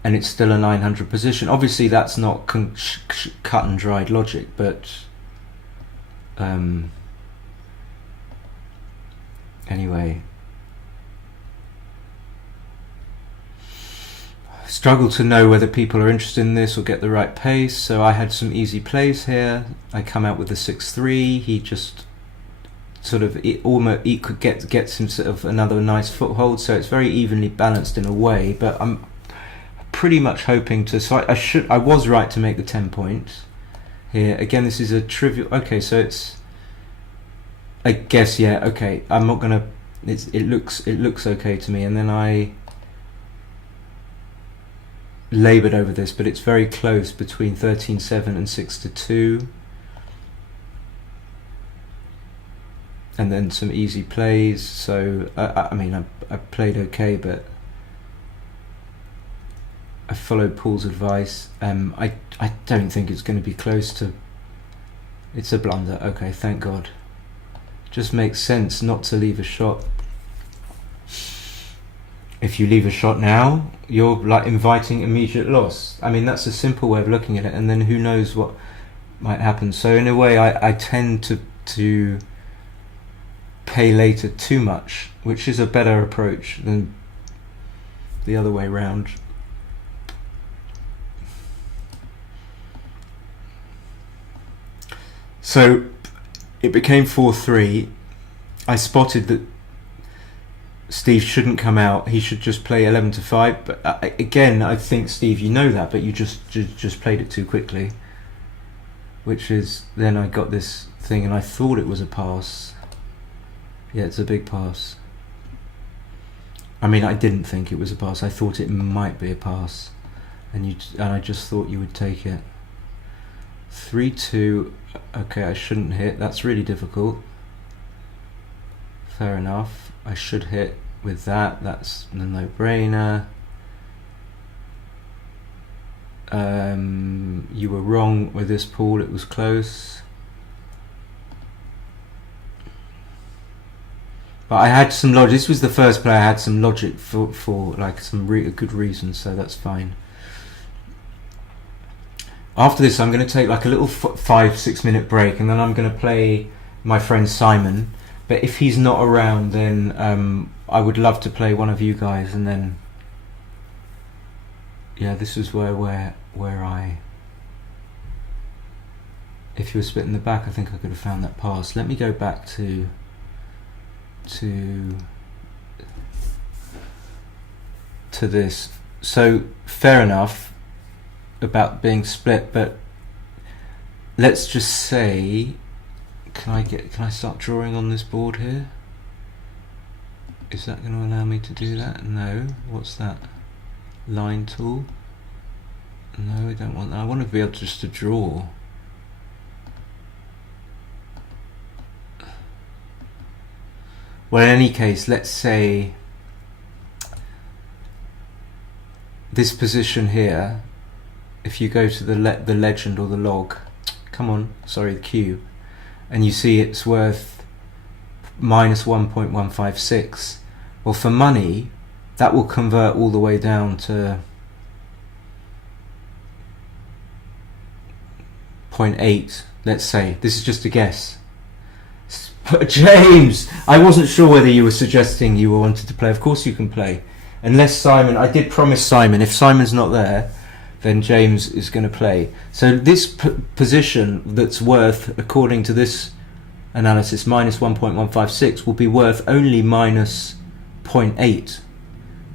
And it's still a 900 position. Obviously that's not cut and dried logic, but anyway, struggle to know whether people are interested in this or get the right pace. So I had some easy plays here. I come out with the 6-3. He just sort of gets him sort of another nice foothold. So it's very evenly balanced in a way. But I'm pretty much hoping to. So I was right to make the 10 points here. Again, this is a trivial. Okay, so it's. I guess yeah. Okay, I'm not gonna. It looks okay to me, and then I laboured over this, but it's very close between 13-7 and 6-2, and then some easy plays. So I mean I played okay, but I followed Paul's advice. I don't think it's going to be close to. It's a blunder. Okay, thank God. Just makes sense not to leave a shot. If you leave a shot now, you're like inviting immediate loss. I mean, that's a simple way of looking at it, and then who knows what might happen. So in a way, I tend to pay later too much, which is a better approach than the other way round. So it became 4-3. I spotted that Steve shouldn't come out. He should just play 11-5. But again, I think, Steve, you know that, but you just played it too quickly. Which is, then I got this thing and I thought it was a pass. Yeah, it's a big pass. I mean, I didn't think it was a pass. I thought it might be a pass. And I just thought you would take it. 3-2. Okay, I shouldn't hit. That's really difficult. Fair enough. I should hit with that. That's a no-brainer. You were wrong with this, Paul. It was close. But I had some logic. This was the first play I had some logic for like some good reasons, so that's fine. After this, I'm going to take like a little 5-6 minute break, and then I'm going to play my friend Simon. But if he's not around, then I would love to play one of you guys, and then yeah, this is where I. If you were split in the back, I think I could have found that pass. Let me go back to this. So fair enough about being split, but let's just say, can I start drawing on this board here? Is that going to allow me to do that? No. What's that? Line tool? No, I don't want that. I want to be able just to draw. Well, in any case, let's say this position here, if you go to the legend or the log, the cube, and you see it's worth minus 1.156. Well, for money, that will convert all the way down to 0.8, let's say. This is just a guess. But James, I wasn't sure whether you were suggesting you wanted to play. Of course you can play. Unless Simon, I did promise Simon, if Simon's not there, then James is going to play. So this position that's worth, according to this analysis, minus 1.156 will be worth only minus 0.8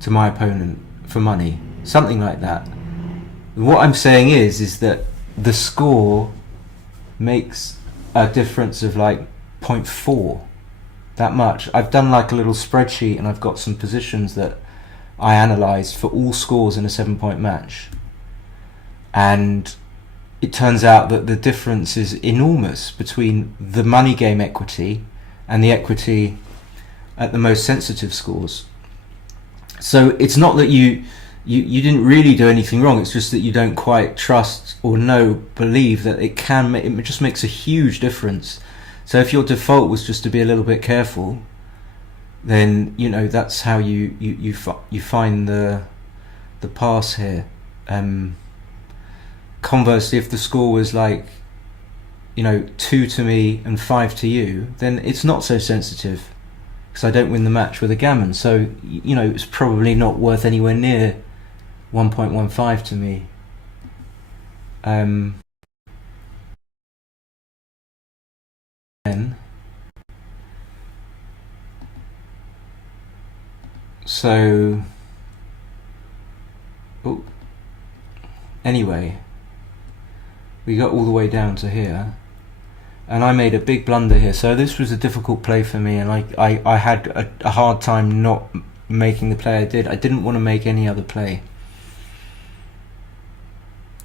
to my opponent for money. Something like that. What I'm saying is that the score makes a difference of like 0.4. That much. I've done like a little spreadsheet and I've got some positions that I analysed for all scores in a 7-point match. And it turns out that the difference is enormous between the money game equity and the equity at the most sensitive scores. So it's not that you didn't really do anything wrong. It's just that you don't quite trust or believe that it can. It just makes a huge difference. So if your default was just to be a little bit careful, then that's how you find the pass here. Conversely, if the score was like 2 to me and 5 to you, then it's not so sensitive because I don't win the match with a gammon. So it's probably not worth anywhere near 1.15 to me. So anyway, we got all the way down to here, and I made a big blunder here. So this was a difficult play for me, and I had a hard time not making the play I did. I didn't want to make any other play.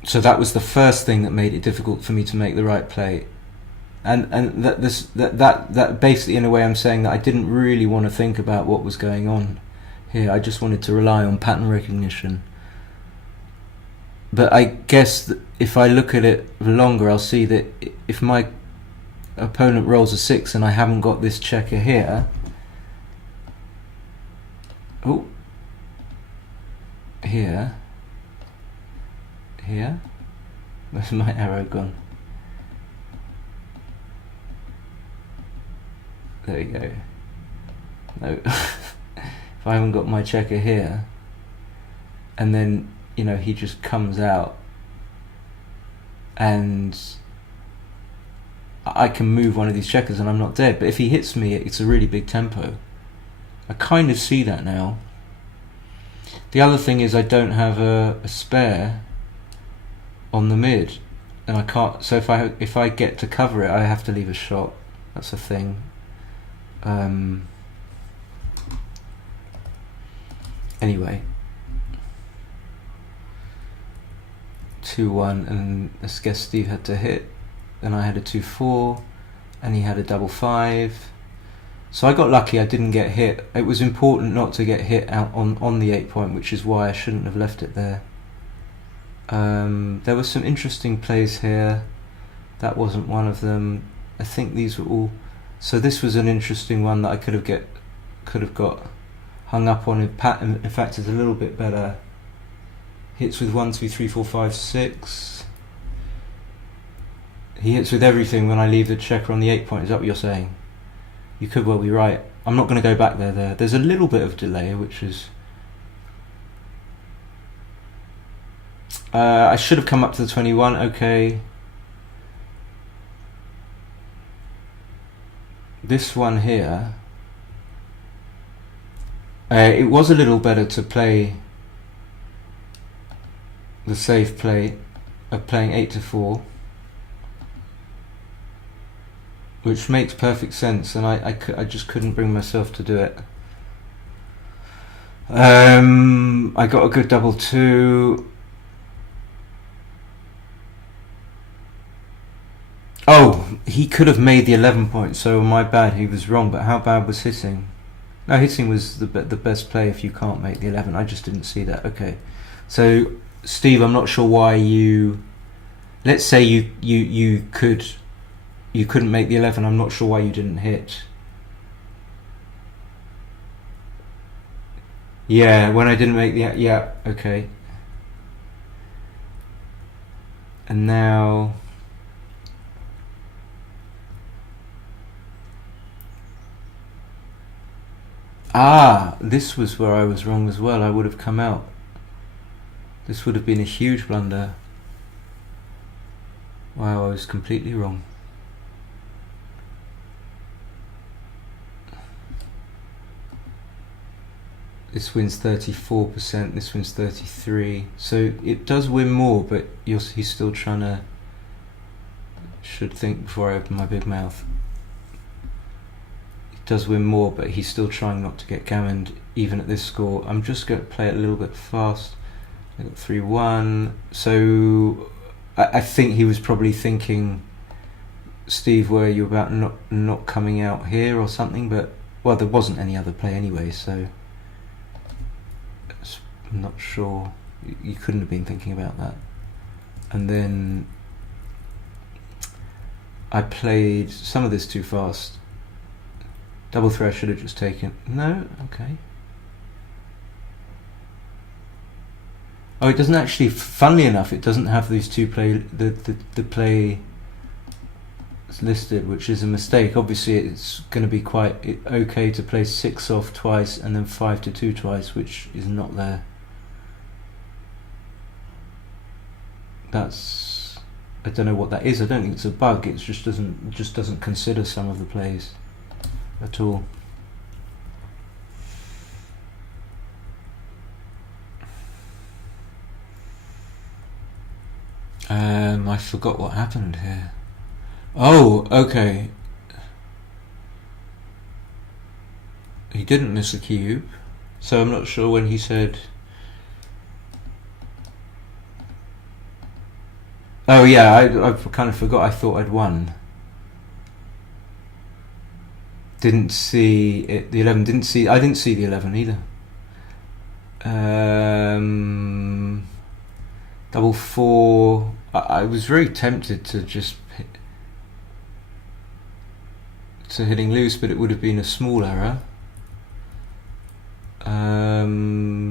So that was the first thing that made it difficult for me to make the right play. And that basically, in a way, I'm saying that I didn't really want to think about what was going on here. I just wanted to rely on pattern recognition. But I guess that if I look at it longer, I'll see that if my opponent rolls a 6 and I haven't got this checker here, here, where's my arrow gone? There you go. No, if I haven't got my checker here, and then he just comes out, and I can move one of these checkers and I'm not dead. But if he hits me, it's a really big tempo. I kind of see that now. The other thing is I don't have a spare on the mid, and I can't. So if I get to cover it, I have to leave a shot. That's a thing. Anyway, 2-1, and I guess Steve had to hit, and I had a 2-4, and he had a 5-5. So I got lucky. I didn't get hit. It was important not to get hit out on the 8 point, which is why I shouldn't have left it there. There were some interesting plays here. That wasn't one of them. I think these were all. So this was an interesting one that I could have got hung up on. In fact, it's a little bit better. Hits with 1, 2, 3, 4, 5, 6. He hits with everything when I leave the checker on the 8 point. Is that what you're saying? You could well be right. I'm not going to go back there. There's a little bit of delay, which is. I should have come up to the 21. Okay. This one here, it was a little better to play the safe play of playing 8 to 4, which makes perfect sense, and I just couldn't bring myself to do it. I got a good double 2. Oh, he could have made the 11 points, so my bad, he was wrong. But how bad was hitting? No, hitting was the best play if you can't make the 11. I just didn't see that. Okay, so Steve, I'm not sure why you. Let's say you couldn't make the 11. I'm not sure why you didn't hit. Yeah, when I didn't make the okay. And now. This was where I was wrong as well. I would have come out. This would have been a huge blunder. Wow, I was completely wrong. This wins 34%, this wins 33%. So it does win more, but he's still trying to... Should think before I open my big mouth. Does win more, but he's still trying not to get gammoned even at this score. I'm just going to play it a little bit fast. I got 3-1. So I think he was probably thinking, Steve, were you about not coming out here or something? But well, there wasn't any other play anyway, so I'm not sure. You couldn't have been thinking about that. And then I played some of this too fast. Double threat should have just taken. No, okay. Oh, it doesn't actually. Funnily enough, it doesn't have these two play the play listed, which is a mistake. Obviously, it's going to be quite okay to play 6 off twice and then 5 to 2 twice, which is not there. That's, I don't know what that is. I don't think it's a bug. It just doesn't consider some of the plays at all. I forgot what happened here. Oh, okay. He didn't miss a cube, so I'm not sure when he said. Oh yeah, I kind of forgot. I thought I'd won. Didn't see it. The 11 didn't see. I didn't see the 11 either. Double four. I was very tempted to just hitting loose, but it would have been a small error.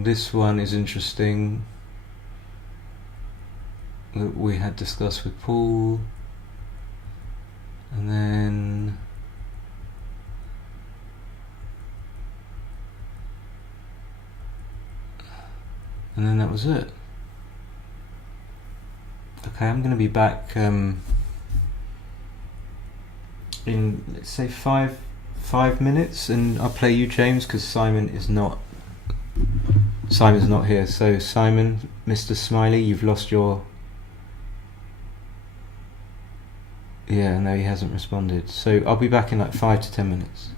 This one is interesting. That we had discussed with Paul, and then that was it. Okay, I'm going to be back in, let's say, five minutes, and I'll play you, James, because Simon's not here. So Simon, Mr. Smiley, you've lost your. Yeah, no, he hasn't responded. So I'll be back in like 5 to 10 minutes.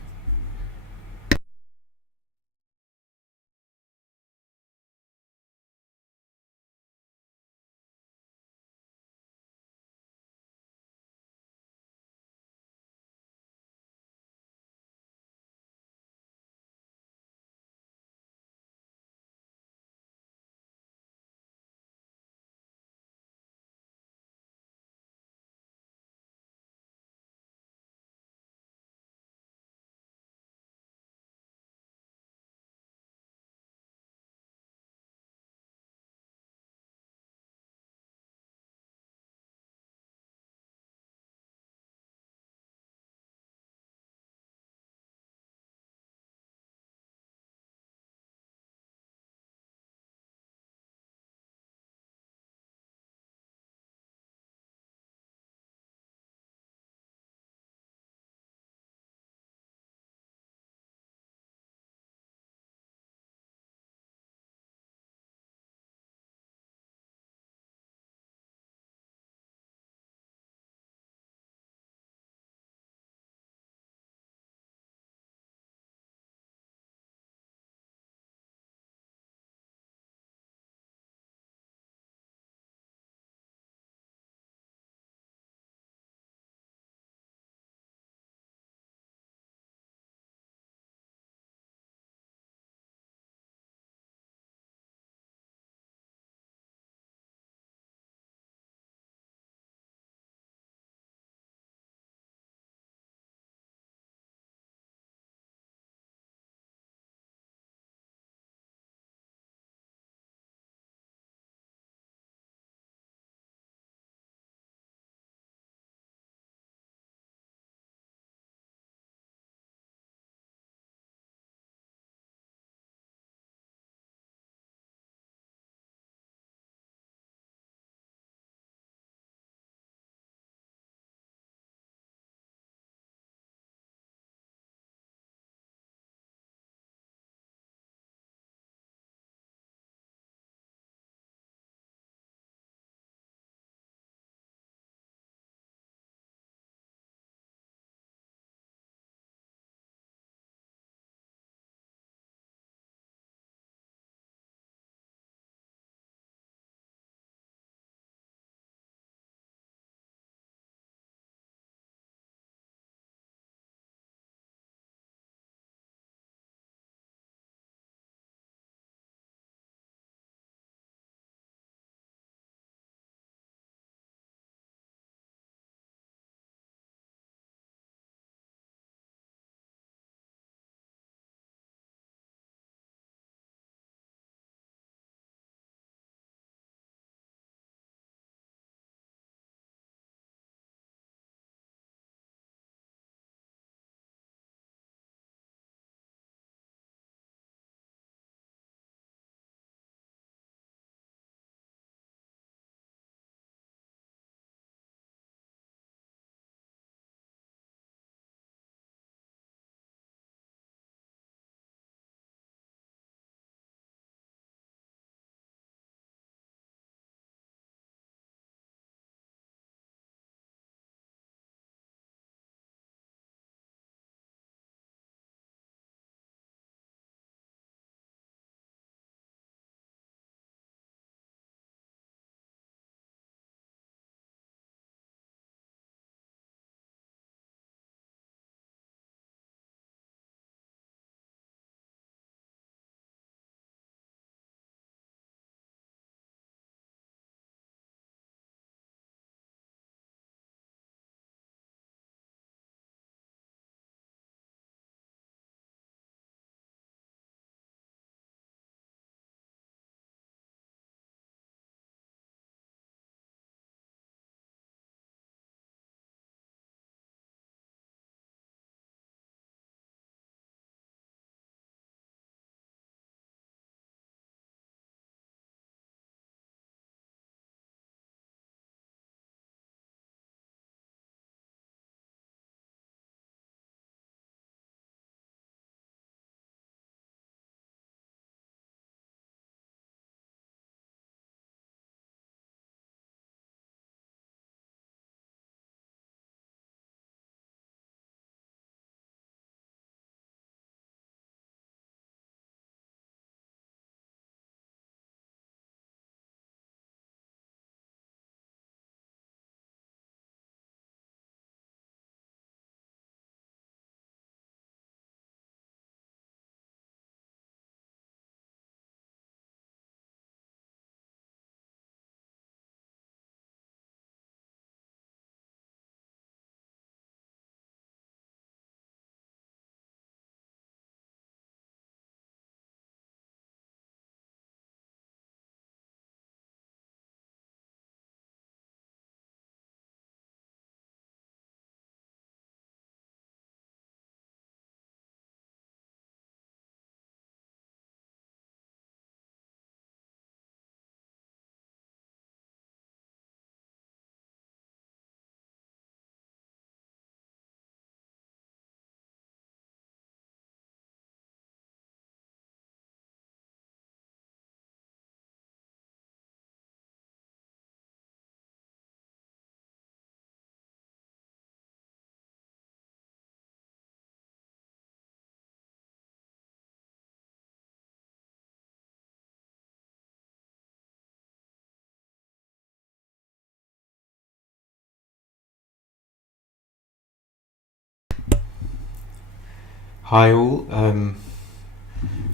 Hi all, I'm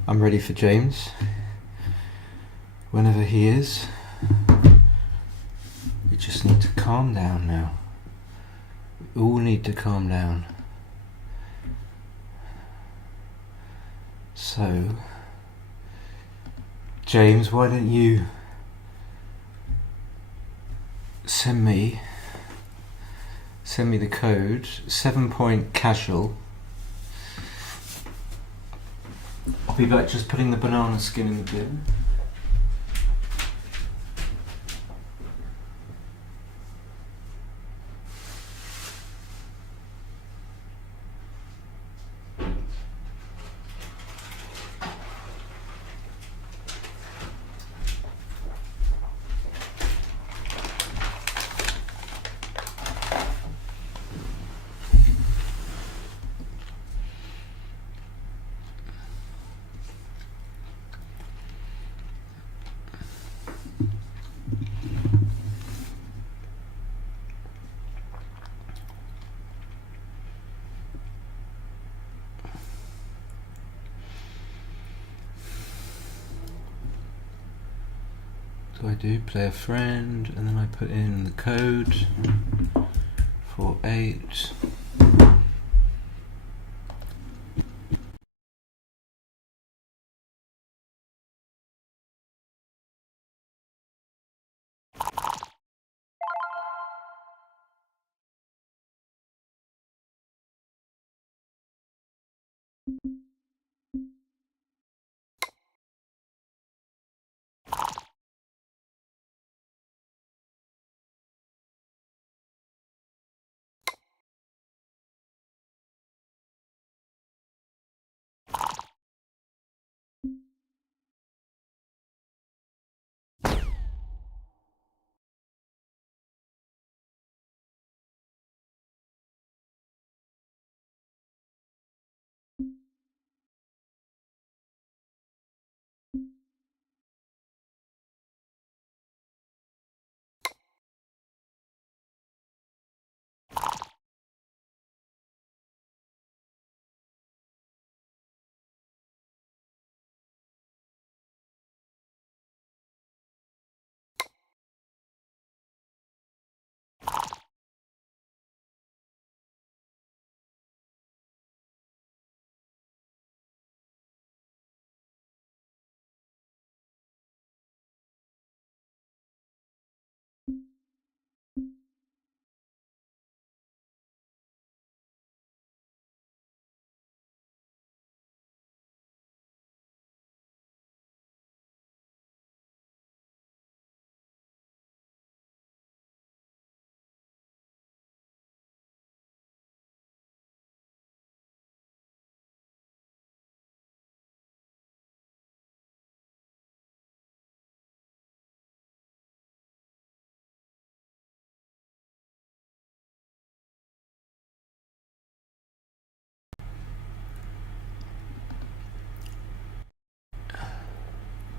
ready for James, whenever he is. We just need to calm down now. We all need to calm down. So, James, why don't you send me the code, 7-point casual. I'll be back just putting the banana skin in the bin. I do play a friend, and then I put in the code for 8.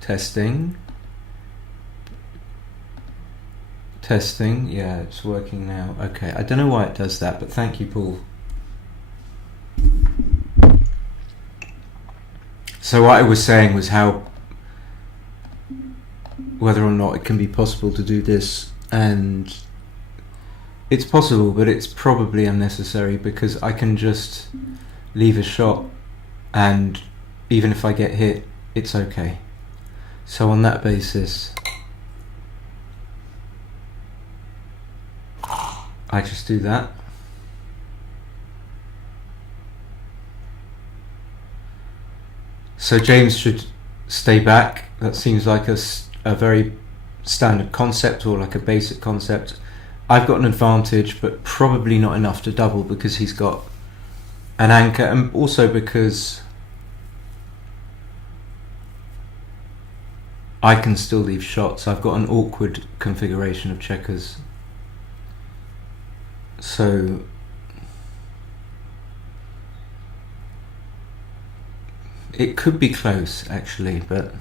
Testing. Yeah, it's working now. Okay, I don't know why it does that, but thank you, Paul. So what I was saying was how, whether or not it can be possible to do this, and it's possible, but it's probably unnecessary because I can just leave a shot, and even if I get hit, it's okay. So on that basis, I just do that. So James should stay back. That seems like a very standard concept, or like a basic concept. I've got an advantage, but probably not enough to double because he's got an anchor, and also because I can still leave shots. I've got an awkward configuration of checkers. So it could be close actually, but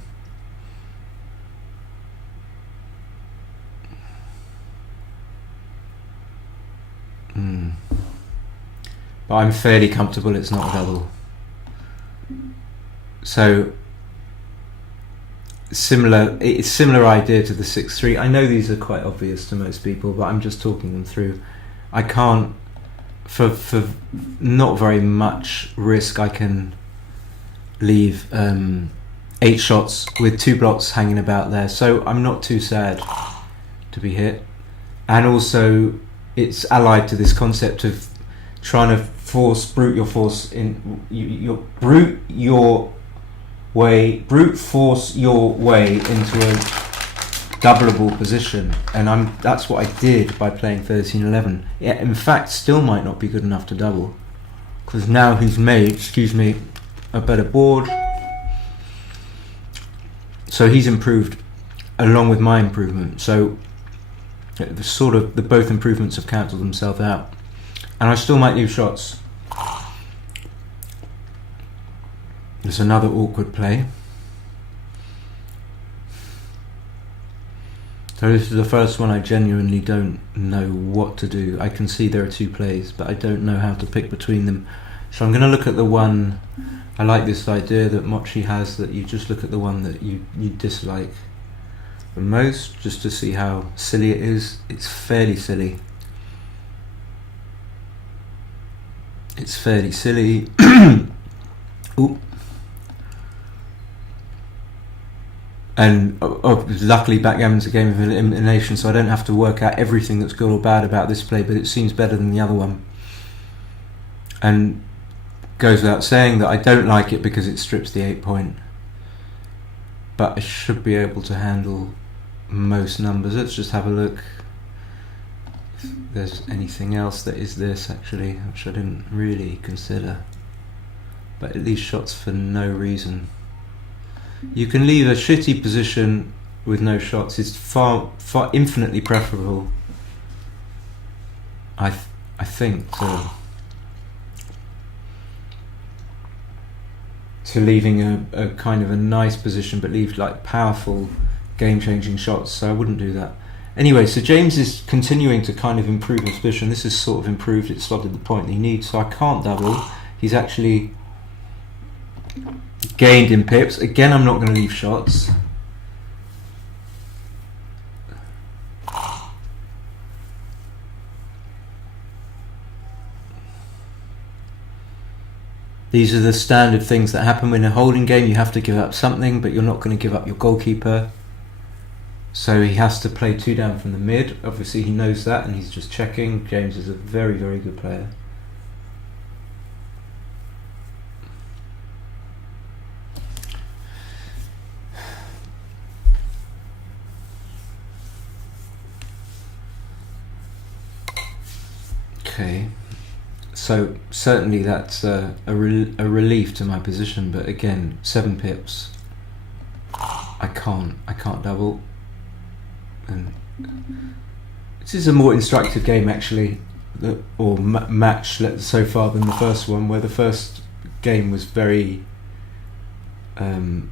but I'm fairly comfortable it's not a double. So it's similar idea to the 6-3. I know these are quite obvious to most people, but I'm just talking them through. I can't, for not very much risk, I can leave 8 shots with 2 blocks hanging about there, so I'm not too sad to be hit. And also it's allied to this concept of trying to brute force your way into a doubleable position, and that's what I did by playing 13-11. Yeah, in fact, still might not be good enough to double, because now he's made, a better board. So he's improved along with my improvement. So the both improvements have cancelled themselves out, and I still might leave shots. There's another awkward play. So this is the first one I genuinely don't know what to do. I can see there are 2 plays, but I don't know how to pick between them. So I'm going to look at the one. I like this idea that Mochi has, that you just look at the one that you dislike the most, just to see how silly it is. It's fairly silly. It's fairly silly. Ooh. And luckily backgammon's a game of elimination, so I don't have to work out everything that's good or bad about this play, but it seems better than the other one. And goes without saying that I don't like it because it strips the 8 point, but I should be able to handle most numbers. Let's just have a look if there's anything else that is this, actually, which I didn't really consider. But at least shots for no reason. You can leave a shitty position with no shots. It's far infinitely preferable, I think, to leaving a kind of a nice position but leave like powerful game-changing shots. So I wouldn't do that. Anyway, so James is continuing to kind of improve his position. This is sort of improved. It's slotted the point that he needs, so I can't double. He's actually gained in pips. Again, I'm not going to leave shots. These are the standard things that happen when a holding game. You have to give up something, but you're not going to give up your goalkeeper. So he has to play 2 down from the mid. Obviously he knows that, and he's just checking. James is a very, very good player. Okay, so certainly that's a relief to my position, but again, 7 pips. I can't double, and this is a more instructive game actually, or match so far than the first one, where the first game was very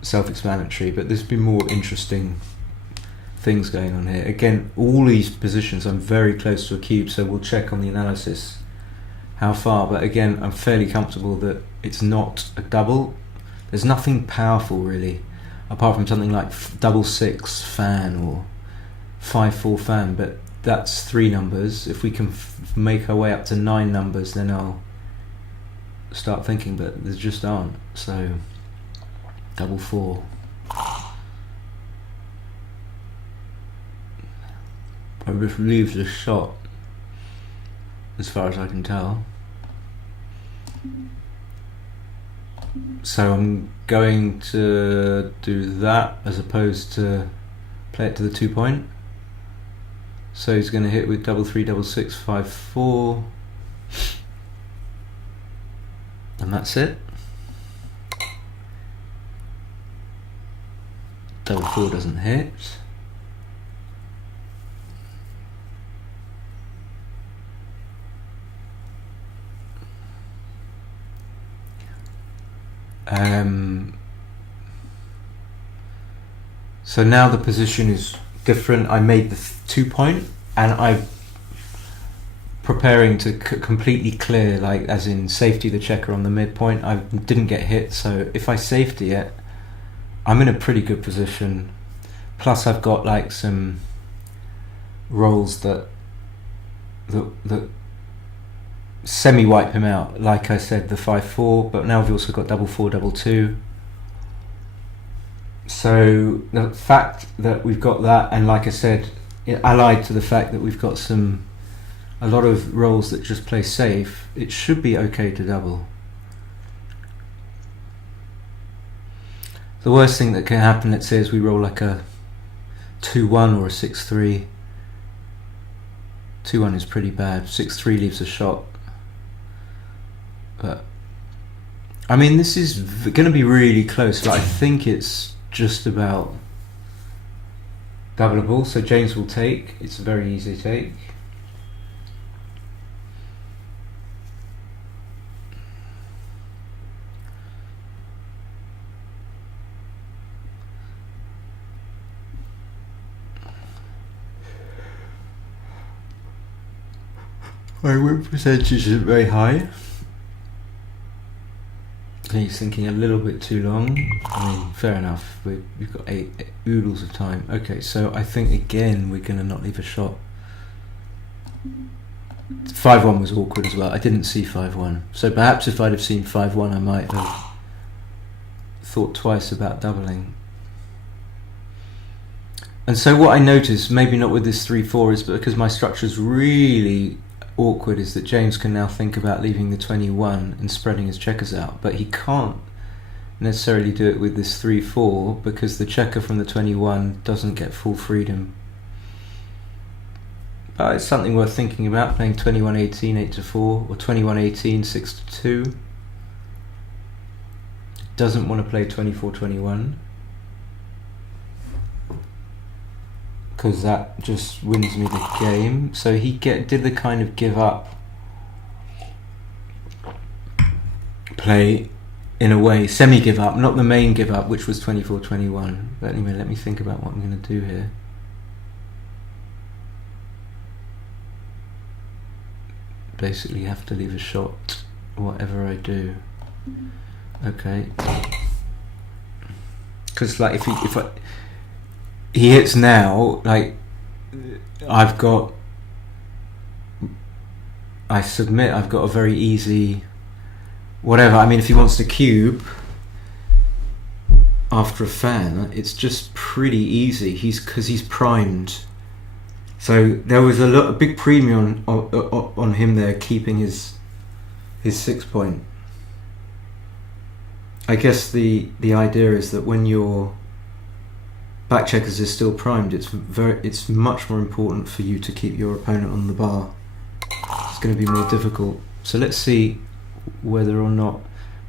self-explanatory, but there's been more interesting things going on here. Again, all these positions I'm very close to a cube, so we'll check on the analysis how far, but again I'm fairly comfortable that it's not a double. There's nothing powerful really, apart from something like double 6 fan or 5-4 fan, but that's 3 numbers. If we can make our way up to 9 numbers, then I'll start thinking, but there just aren't. So double 4. I just leave the shot as far as I can tell. So I'm going to do that as opposed to play it to the 2 point. So he's going to hit with double 3, double 6, 5, 4, and that's it. Double 4 doesn't hit. So now the position is different. I made the 2 point, and I've preparing to completely clear, like as in safety the checker on the midpoint. I didn't get hit, so if I safety it, I'm in a pretty good position. Plus I've got like some rolls that semi-wipe him out. Like I said, the 5-4, but now we've also got double 4, double 2. So the fact that we've got that, and like I said, allied to the fact that we've got a lot of rolls that just play safe, it should be okay to double. The worst thing that can happen, let's say, is we roll like a 2-1 or a 6-3. 2-1 is pretty bad. 6-3 leaves a shot. But I mean, this is going to be really close. But I think it's just about doubleable. So James will take. It's a very easy take. My win percentage isn't very high. He's thinking a little bit too long. I mean, fair enough. We've got 8 oodles of time. Okay, so I think again we're going to not leave a shot. 5-1 was awkward as well. I didn't see 5-1. So perhaps if I'd have seen 5-1, I might have thought twice about doubling. And so what I noticed, maybe not with this 3-4, is because my structure's really awkward, is that James can now think about leaving the 21 and spreading his checkers out, but he can't necessarily do it with this 3-4 because the checker from the 21 doesn't get full freedom. But it's something worth thinking about, playing 21-18 8-4 or 21-18 6-2. Doesn't want to play 24-21 because that just wins me the game. So he did the kind of give up play in a way, semi give up, not the main give up, which was 24-21. But anyway, let me think about what I'm going to do here. Basically have to leave a shot whatever I do. Okay, because like if he hits now, like I've got a very easy whatever. I mean, if he wants to cube after a fan, it's just pretty easy. Because he's primed. So there was a big premium on him there, keeping his 6 point. I guess the idea is that when your back checkers is still primed, it's much more important for you to keep your opponent on the bar. It's going to be more difficult. So let's see whether or not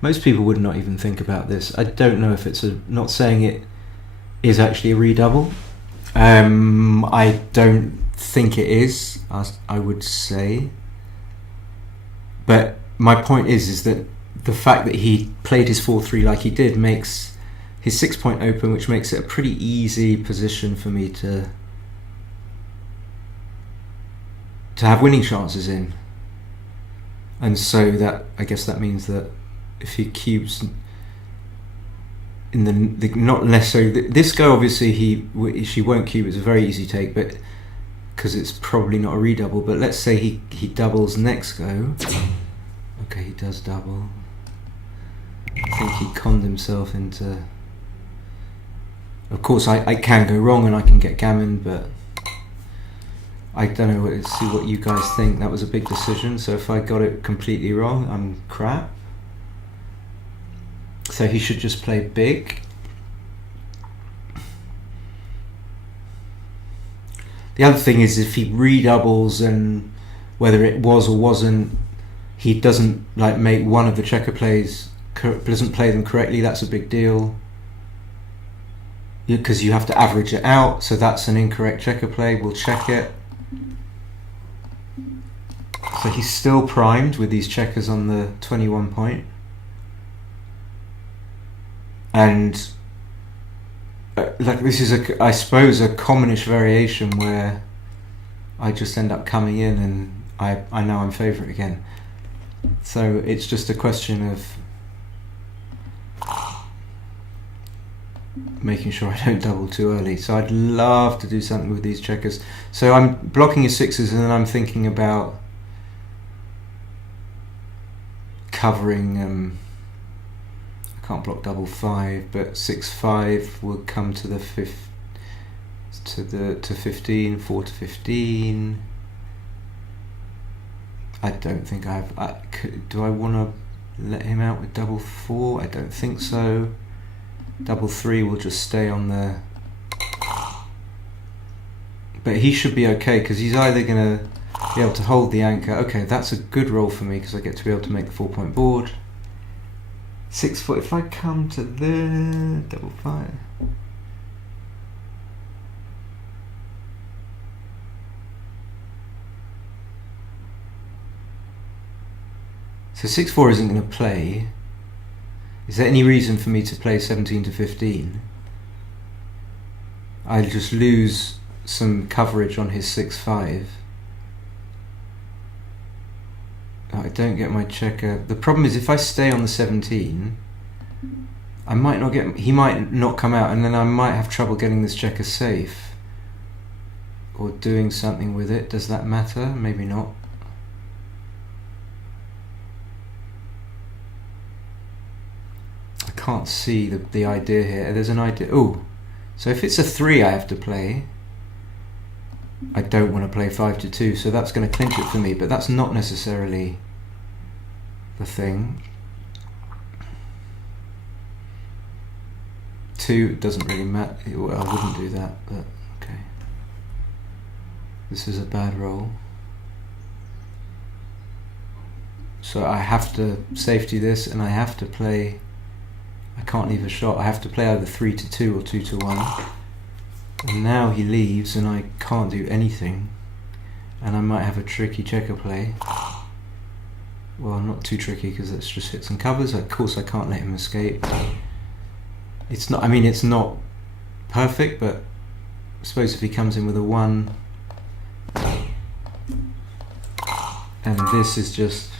most people would not even think about this. I don't know if it's not saying it is actually a redouble. I don't think it is, as I would say. But my point is that the fact that he played his 4-3 like he did makes his 6 point open, which makes it a pretty easy position for me to have winning chances in. And so that, I guess that means that if he cubes in the not necessarily this go, obviously she won't cube. It's a very easy take, but because it's probably not a redouble. But let's say he doubles next go. Okay, he does double. I think he conned himself into. Of course, I can go wrong and I can get gammon, but I don't know. Let's see what you guys think. That was a big decision. So if I got it completely wrong, I'm crap. So he should just play big. The other thing is if he redoubles, and whether it was or wasn't, he doesn't like make one of the checker plays, doesn't play them correctly. That's a big deal, because you have to average it out. So that's an incorrect checker play. We'll check it. So he's still primed with these checkers on the 21 point. And like this is I suppose a commonish variation where I just end up coming in and I know I'm favourite again. So it's just a question of making sure I don't double too early. So I'd love to do something with these checkers. So I'm blocking his sixes, and then I'm thinking about covering. I can't block double five, but 6-5 would come to the fifth, to 15, 4 to 15. I don't think do I want to let him out with double four? I don't think so. Double three will just stay on the... But he should be okay, because he's either going to be able to hold the anchor. Okay, that's a good roll for me, because I get to be able to make the 4-point board. 6 foot, if I come to the double five... So 6-4 isn't going to play. Is there any reason for me to play 17 to 15? I'll just lose some coverage on his 6-5. I don't get my checker. The problem is if I stay on the 17, I might not get. He might not come out, and then I might have trouble getting this checker safe or doing something with it. Does that matter? Maybe not. Can't see the idea here. There's an idea. Oh, so if it's a 3 I have to play, I don't want to play 5 to 2, so that's going to clinch it for me, but that's not necessarily the thing. 2 doesn't really matter. Well, I wouldn't do that, but okay. This is a bad roll. So I have to safety this, and I have to play... I can't leave a shot. I have to play either 3 to 2 or 2 to 1. And now he leaves and I can't do anything. And I might have a tricky checker play. Well, not too tricky, because it's just hits and covers. Of course I can't let him escape. It's not, I mean, it's not perfect, but I suppose if he comes in with a 1, and this is just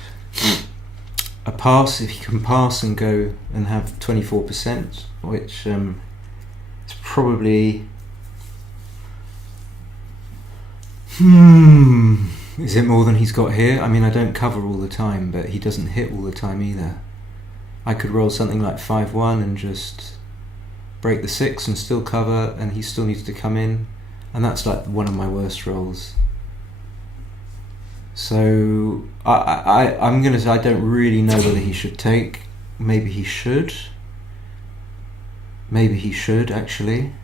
a pass, if he can pass and go and have 24%, which is probably... Is it more than he's got here? I mean, I don't cover all the time, but he doesn't hit all the time either. I could roll something like 5-1 and just break the 6 and still cover, and he still needs to come in, and that's like one of my worst rolls. So I'm gonna say I don't really know whether he should take. Maybe he should. Maybe he should actually.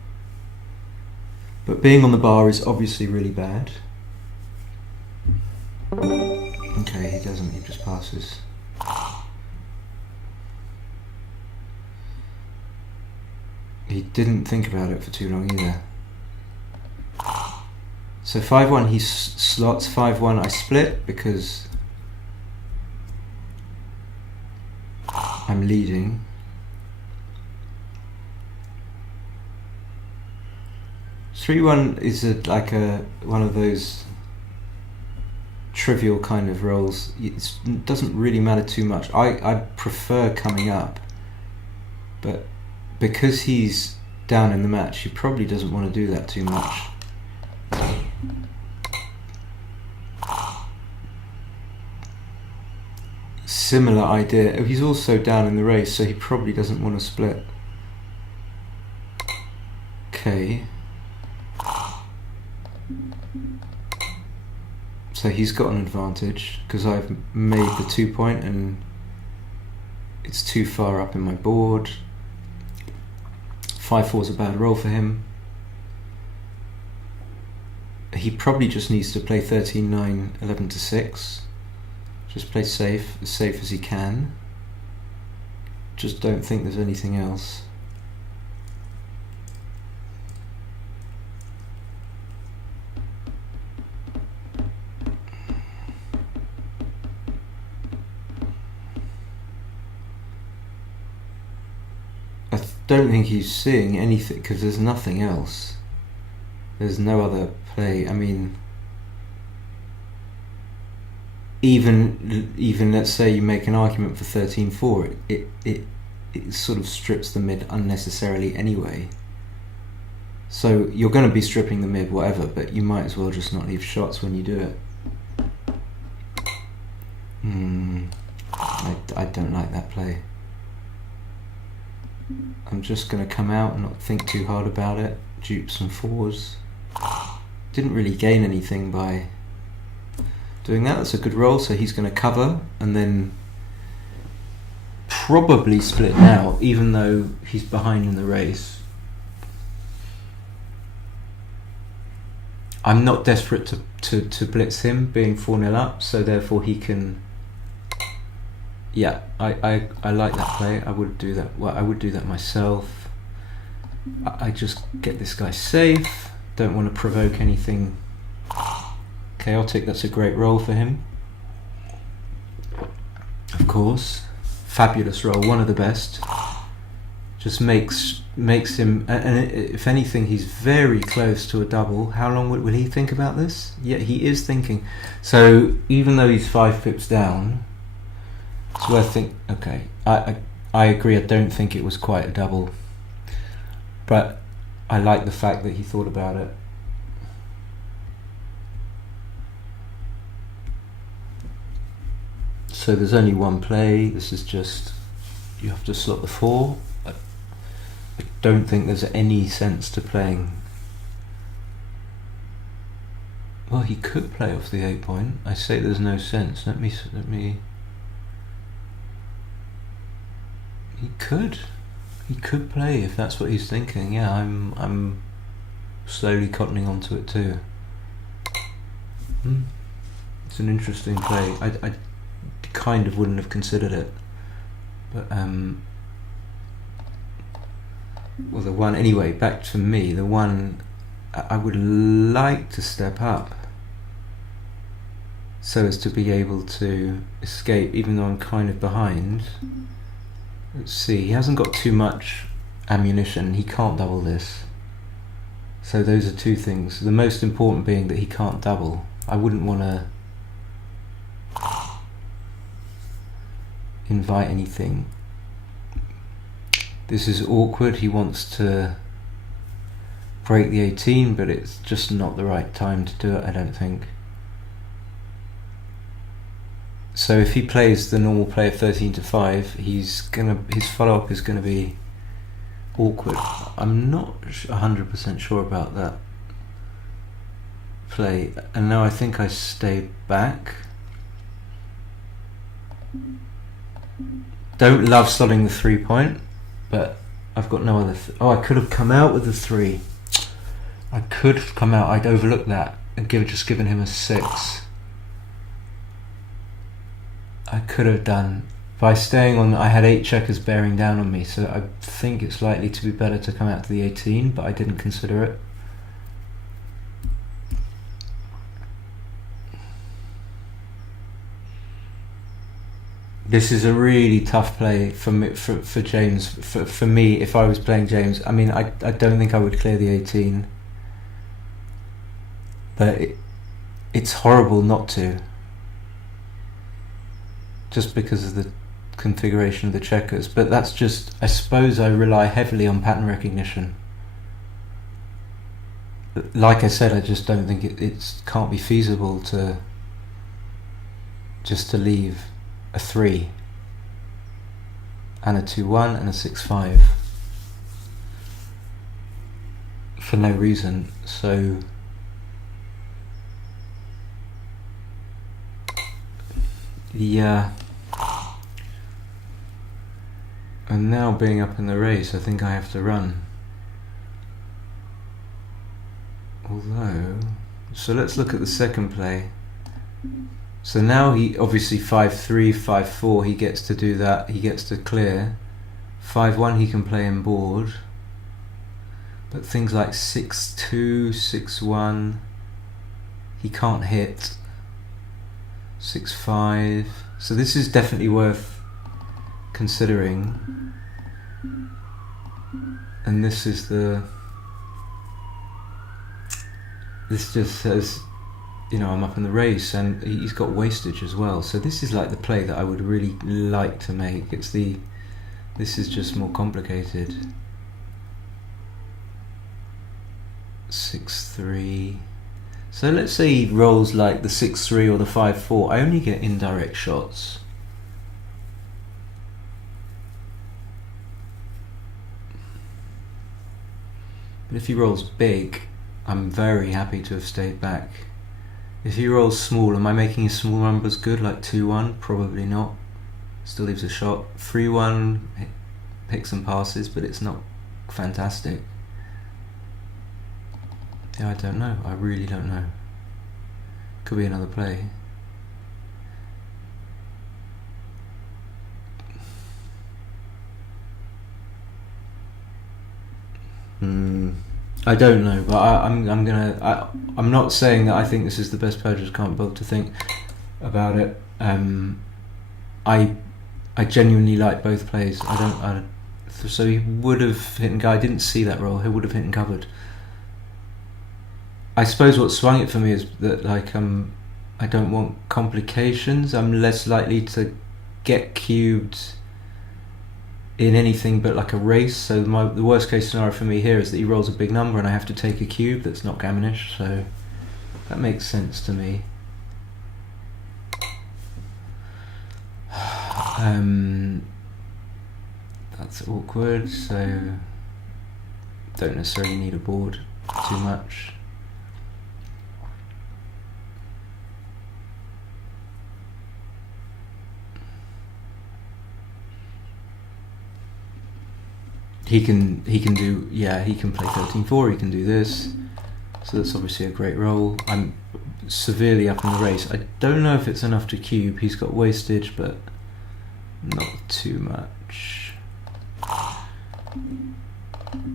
But being on the bar is obviously really bad. Okay, he doesn't. He just passes. He didn't think about it for too long either. So 5-1 he slots, 5-1 I split because I'm leading. Three one is like one of those trivial kind of rolls. It doesn't really matter too much. I prefer coming up, but because he's down in the match, he probably doesn't want to do that too much. Similar idea. He's also down in the race, so he probably doesn't want to split. Okay. So he's got an advantage because I've made the 2-point and it's too far up in my board. 5-4 is a bad roll for him. He probably just needs to play 13-9, 11-6. Just play safe, as safe as he can. Just don't think there's anything else. I don't think he's seeing anything because there's nothing else. There's no other play. I mean, even let's say you make an argument for 13-4, it sort of strips the mid unnecessarily anyway. So you're going to be stripping the mid whatever, but you might as well just not leave shots when you do it. I don't like that play. I'm just going to come out and not think too hard about it. Dupe some fours. Didn't really gain anything by doing that. That's a good roll, so he's going to cover and then probably split now, even though he's behind in the race. I'm not desperate to blitz him being 4-0 up, so therefore he can. Yeah, I like that play. I would do that. Well, I would do that myself. I just get this guy safe. Don't want to provoke anything chaotic. That's a great roll for him. Of course, fabulous roll, one of the best. Just makes him, and if anything, he's very close to a double. How long will he think about this? Yeah, he is thinking. So even though he's 5 pips down, it's worth think. Okay, I agree. I don't think it was quite a double, but I like the fact that he thought about it. So there's only one play. This is just, you have to slot the 4. I don't think there's any sense to playing. Well, he could play off the 8 point. I say there's no sense. Let me. He could play if that's what he's thinking. Yeah, I'm slowly cottoning onto it too. It's an interesting play. I kind of wouldn't have considered it, but well, the one anyway. Back to me. The one I would like to step up so as to be able to escape, even though I'm kind of behind. Let's see, he hasn't got too much ammunition, he can't double this. So those are two things. The most important being that he can't double. I wouldn't want to invite anything. This is awkward, he wants to break the 18, but it's just not the right time to do it, I don't think. So if he plays the normal play of 13-5, his follow-up is going to be awkward. I'm not 100% sure about that play, and now I think I stay back. Don't love slotting the 3 point, but I've got no other. I could have come out with a 3. I could have come out. I'd overlooked that and just given him a 6. I could have done by staying on. I had 8 checkers bearing down on me, so I think it's likely to be better to come out to the 18, but I didn't consider it. This is a really tough play for me, for James. For me, if I was playing James, I mean, I don't think I would clear the 18, but it's horrible not to. Just because of the configuration of the checkers, but that's just, I suppose I rely heavily on pattern recognition. Like I said, I just don't think it can't be feasible to leave a 3 and a 2-1 and a 6-5 for no reason. So yeah, and now being up in the race, I think I have to run. Although, so let's look at the second play. So now he obviously 5-3, 5-4, he gets to do that, he gets to clear. 5-1 he can play in board, but things like 6-2, 6-1 he can't hit. 6-5, so this is definitely worth considering. And this is this just says I'm up in the race, and he's got wastage as well. So this is like the play that I would really like to make. This is just more complicated. 6-3. So let's say he rolls like the 6-3 or the 5-4. I only get indirect shots. But if he rolls big, I'm very happy to have stayed back. If he rolls small, am I making his small numbers good, like 2-1? Probably not. Still leaves a shot. 3-1 picks and passes, but it's not fantastic. Yeah, I don't know. I really don't know. Could be another play. I don't know, but I'm not saying that I think this is the best play. I just can't bother to think about it. I genuinely like both plays. So he would have hit and go. I didn't see that roll. He would have hit and covered. I suppose what swung it for me is that I don't want complications. I'm less likely to get cubed in anything but like a race. So the worst case scenario for me here is that he rolls a big number and I have to take a cube that's not gammonish. So that makes sense to me. That's awkward. So don't necessarily need a board too much. He can play 13-4, he can do this. So that's obviously a great roll. I'm severely up in the race. I don't know if it's enough to cube. He's got wastage, but not too much.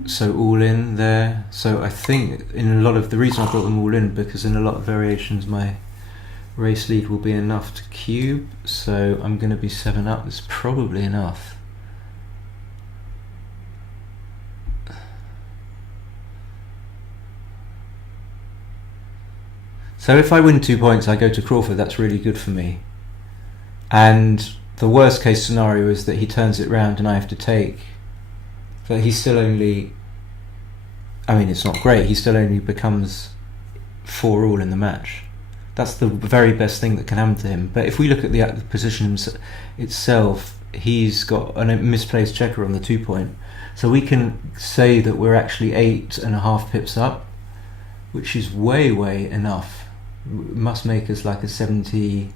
So all in there. So I think in a lot of the reason I brought them all in, because in a lot of variations my race lead will be enough to cube. So I'm going to be 7 up. It's probably enough. So if I win 2 points, I go to Crawford. That's really good for me. And the worst case scenario is that he turns it round and I have to take. But he's still only... I mean, it's not great. He still only becomes 4 all in the match. That's the very best thing that can happen to him. But if we look at the position itself, he's got a misplaced checker on the 2 point. So we can say that we're actually 8.5 pips up, which is way enough. Must make us like a 70.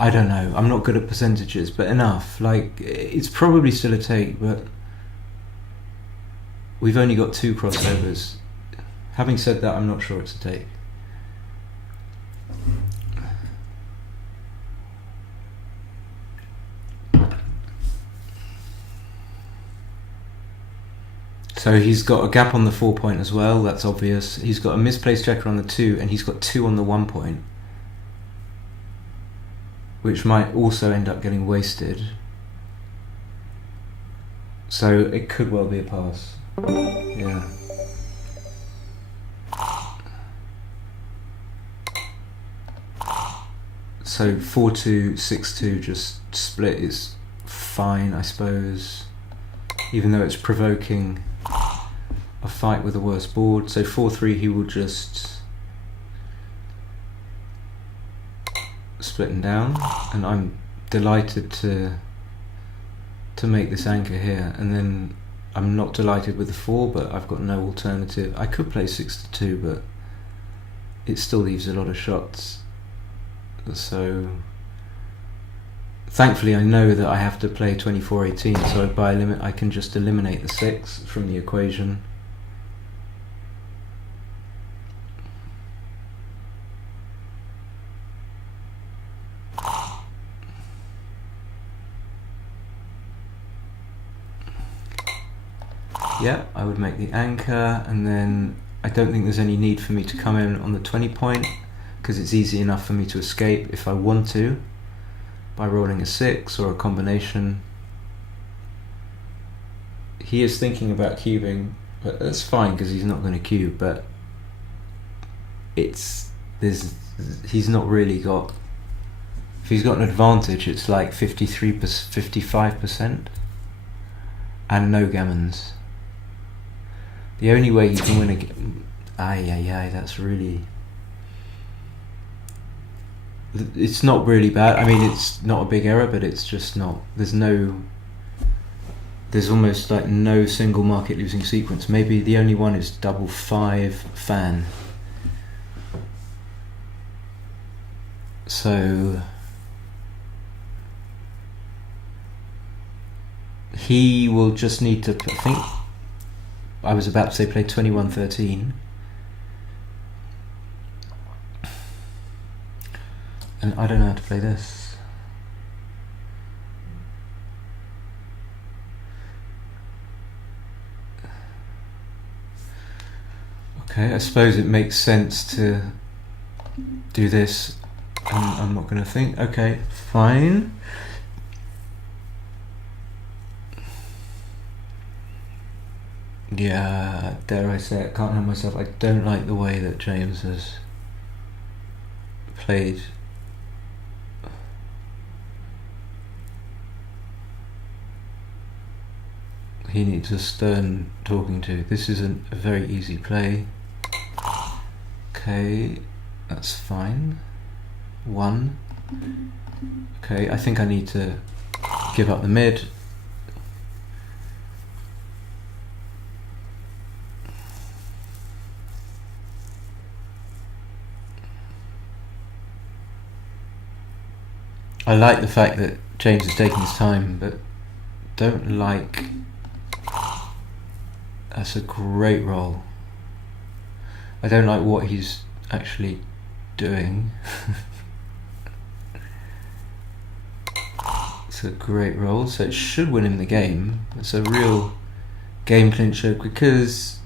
I don't know. I'm not good at percentages, but enough. Like, it's probably still a take, but we've only got 2 crossovers. Having said that, I'm not sure it's a take. So he's got a gap on the 4 point as well, that's obvious. He's got a misplaced checker on the 2, and he's got 2 on the 1 point, which might also end up getting wasted. So it could well be a pass. Yeah. So 4-2, 6-2 just split is fine, I suppose, even though it's provoking a fight with a worse board. So 4-3 he will just split him down, and I'm delighted to make this anchor here. And then I'm not delighted with the 4, but I've got no alternative. I could play 6-2, but it still leaves a lot of shots. So thankfully I know that I have to play 24-18, so by limit I can just eliminate the 6 from the equation. Yeah, I would make the anchor, and then I don't think there's any need for me to come in on the 20 point, because it's easy enough for me to escape if I want to, by rolling a 6 or a combination. He is thinking about cubing, but that's fine because he's not going to cube, but he's not really got. If he's got an advantage, it's like 55%, and no gammons. The only way you can win a game. That's really. It's not really bad. I mean, it's not a big error, but it's just not. There's almost like no single market losing sequence. Maybe the only one is double 5 fan. So he will just need to, I think, I was about to say play 21-13. And I don't know how to play this. Okay, I suppose it makes sense to do this. I'm not going to think. Okay, fine. Yeah, dare I say it, can't help myself. I don't like the way that James has played. He needs a stern talking to. This isn't a very easy play. Okay, that's fine. 1. Okay, I think I need to give up the mid. I like the fact that James is taking his time, but don't like. That's a great roll. I don't like what he's actually doing. It's a great roll, so it should win him the game. It's a real game clincher because,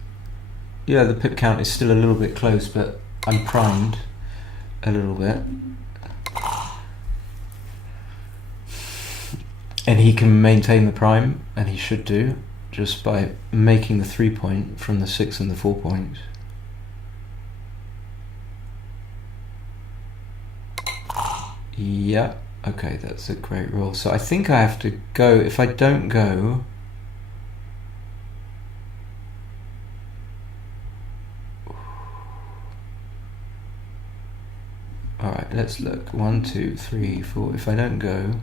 yeah, the pip count is still a little bit close, but I'm primed a little bit. And he can maintain the prime, and he should do, just by making the 3 point from the 6 and the 4 point. Yeah, okay, that's a great roll. So I think I have to go. If I don't go, alright, let's look. 1, 2, 3, 4. If I don't go,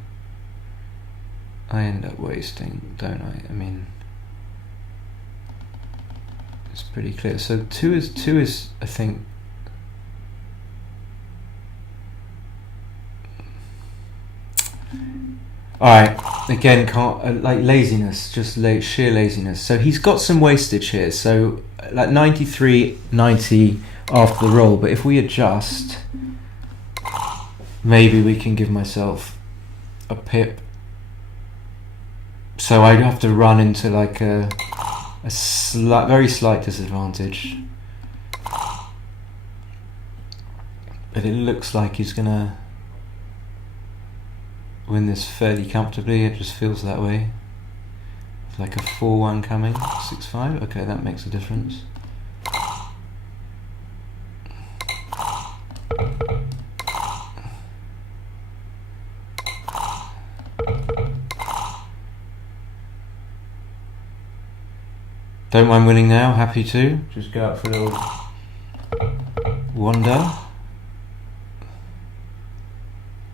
I end up wasting, don't I? I mean, it's pretty clear. So 2 is I think. Alright, again, can't, like laziness, just sheer laziness. So he's got some wastage here. So like 93, 90 after the roll. But if we adjust, maybe we can give myself a pip. So I'd have to run into like a very slight disadvantage. But it looks like he's gonna win this fairly comfortably. It just feels that way. It's like a 4-1 coming. 6-5. Okay, that makes a difference. Don't mind winning now, happy to. Just go out for a little wander.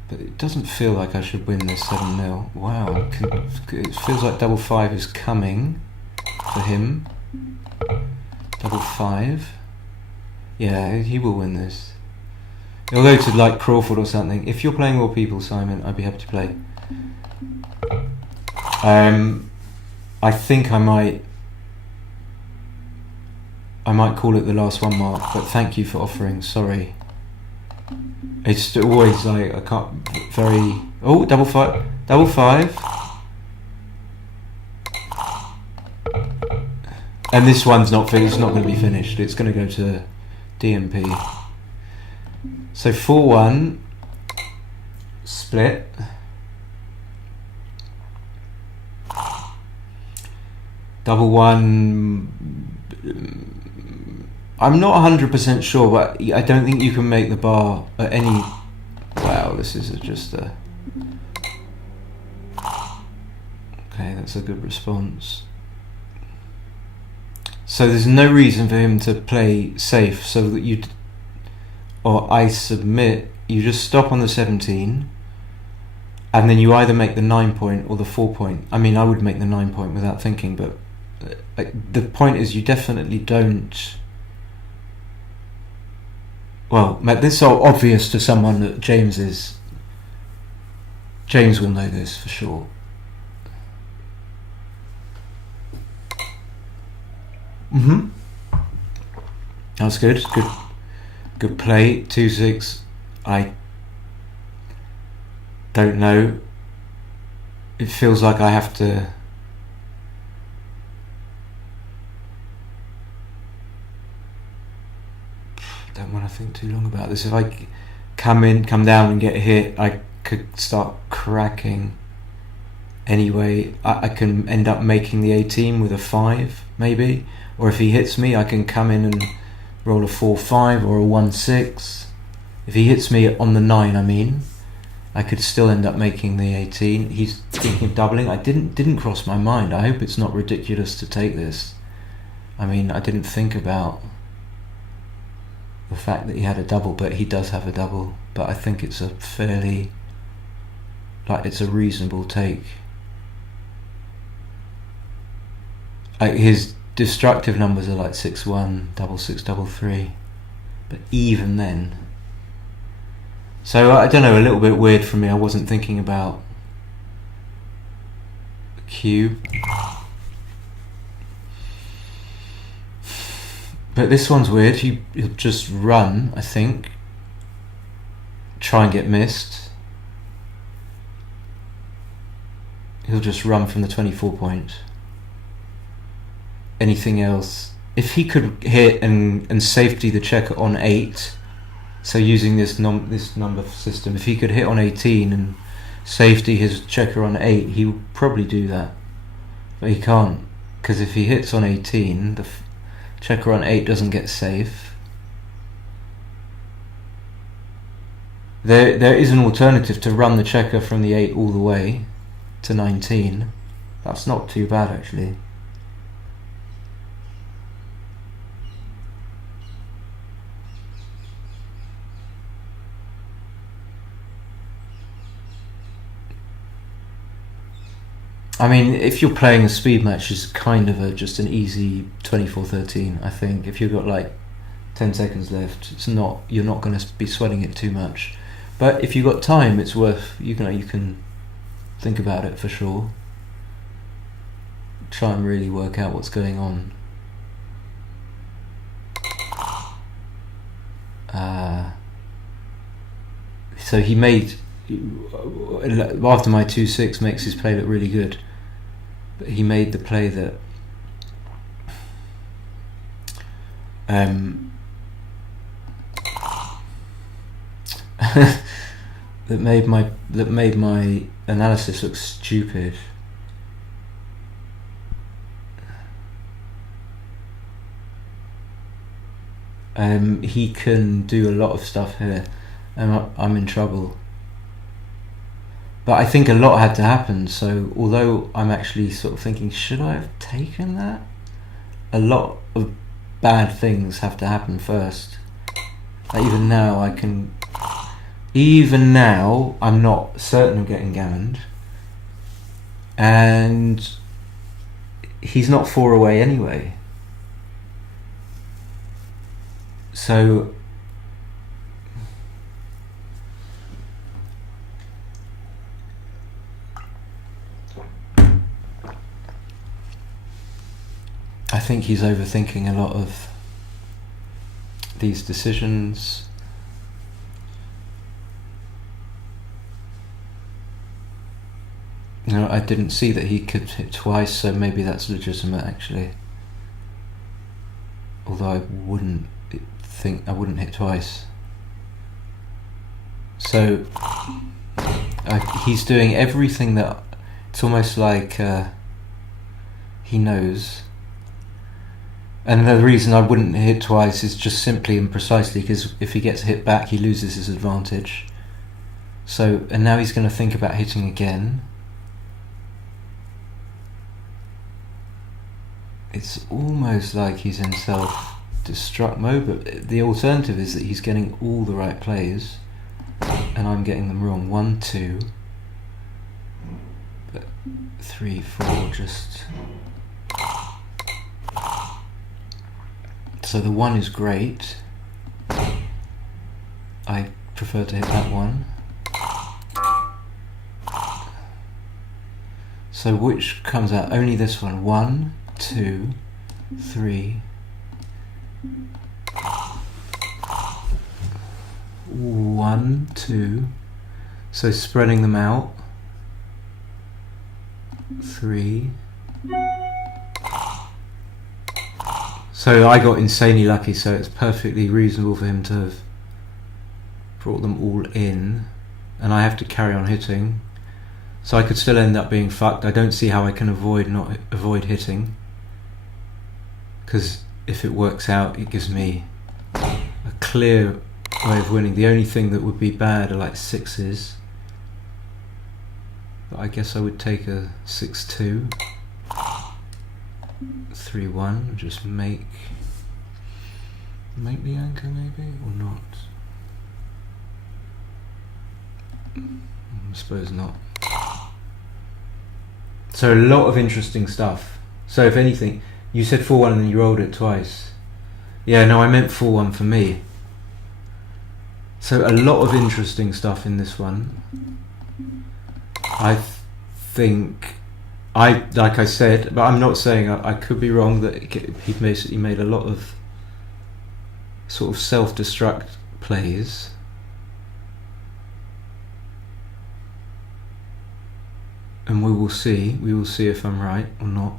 But it doesn't feel like I should win this 7-0. Wow, it feels like double 5 is coming for him. Double 5. Yeah, he will win this. Although to like Crawford or something. If you're playing more people, Simon, I'd be happy to play. I think I might call it the last one, Mark, but thank you for offering. Sorry. It's always like I can't very. Oh, double 5, double 5, and this one's not finished. It's not going to be finished. It's going to go to DMP. So 4-1 split. Double 1. I'm not 100% sure, but I don't think you can make the bar at any... Wow, this is just a... Okay, that's a good response. So there's no reason for him to play safe, so that you... Or I submit, you just stop on the 17, and then you either make the 9 point or the 4 point. I mean, I would make the 9 point without thinking, but the point is you definitely don't... Well, this is so obvious to someone that James is. James will know this for sure. That's good. Good play. 2-6. I don't know. It feels like I have to... Don't want to think too long about this. If I come down and get hit, I could start cracking. Anyway, I can end up making the 18 with a 5, maybe. Or if he hits me, I can come in and roll a 4-5 or a 1-6. If he hits me on the 9, I mean, I could still end up making the 18. He's thinking of doubling. I didn't cross my mind. I hope it's not ridiculous to take this. I mean, I didn't think about the fact that he had a double, but he does have a double. But I think it's a fairly... it's a reasonable take. His destructive numbers are like 6-1, 6-6, 3. But even then... So, I don't know, a little bit weird for me. I wasn't thinking about Q. But this one's weird. He'll just run, I think. Try and get missed. He'll just run from the 24 point. Anything else? If he could hit and safety the checker on 8, so using this number system, if he could hit on 18 and safety his checker on 8, he would probably do that. But he can't, because if he hits on 18, the checker on 8 doesn't get safe. There is an alternative to run the checker from the 8 all the way to 19. That's not too bad, actually. I mean, if you're playing a speed match, it's kind of just an easy 24-13, I think. If you've got like 10 seconds left, you're not going to be sweating it too much. But if you've got time, it's worth, you can think about it for sure. Try and really work out what's going on. So he made, after my 2-6 makes his play look really good. But he made the play that that made my analysis look stupid. He can do a lot of stuff here, and I'm in trouble. But I think a lot had to happen, so although I'm actually sort of thinking, should I have taken that? A lot of bad things have to happen first. Even now, I'm not certain of getting gammoned. And he's not 4 away anyway. So... I think he's overthinking a lot of these decisions. I didn't see that he could hit twice, so maybe that's legitimate actually. Although I wouldn't hit twice. So he's doing everything that it's almost like he knows. And the reason I wouldn't hit twice is just simply and precisely because if he gets hit back, he loses his advantage. So, and now he's going to think about hitting again. It's almost like he's in self-destruct mode, but the alternative is that he's getting all the right plays and I'm getting them wrong. 1, 2, but 3, 4, just... So the 1 is great. I prefer to hit that one. So which comes out? Only this one. 1, 2, 3. 1, 2. So spreading them out. 3. So I got insanely lucky, so it's perfectly reasonable for him to have brought them all in, and I have to carry on hitting. So I could still end up being fucked. I don't see how I can avoid hitting, because if it works out, it gives me a clear way of winning. The only thing that would be bad are like 6s, but I guess I would take a 6-2. 3-1, just make the anchor maybe, or not? I suppose not. So a lot of interesting stuff. So if anything, you said 4-1 and then you rolled it twice. Yeah, no, I meant 4-1 for me. So a lot of interesting stuff in this one. I think... like I said, but I'm not saying I could be wrong, that he basically made a lot of sort of self-destruct plays. And we will see if I'm right or not.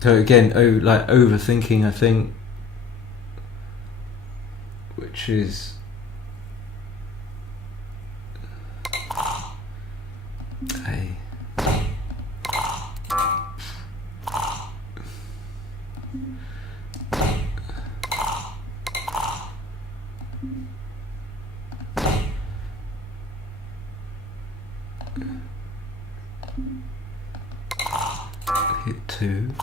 So again, like overthinking, I think, which is okay. Hit 2.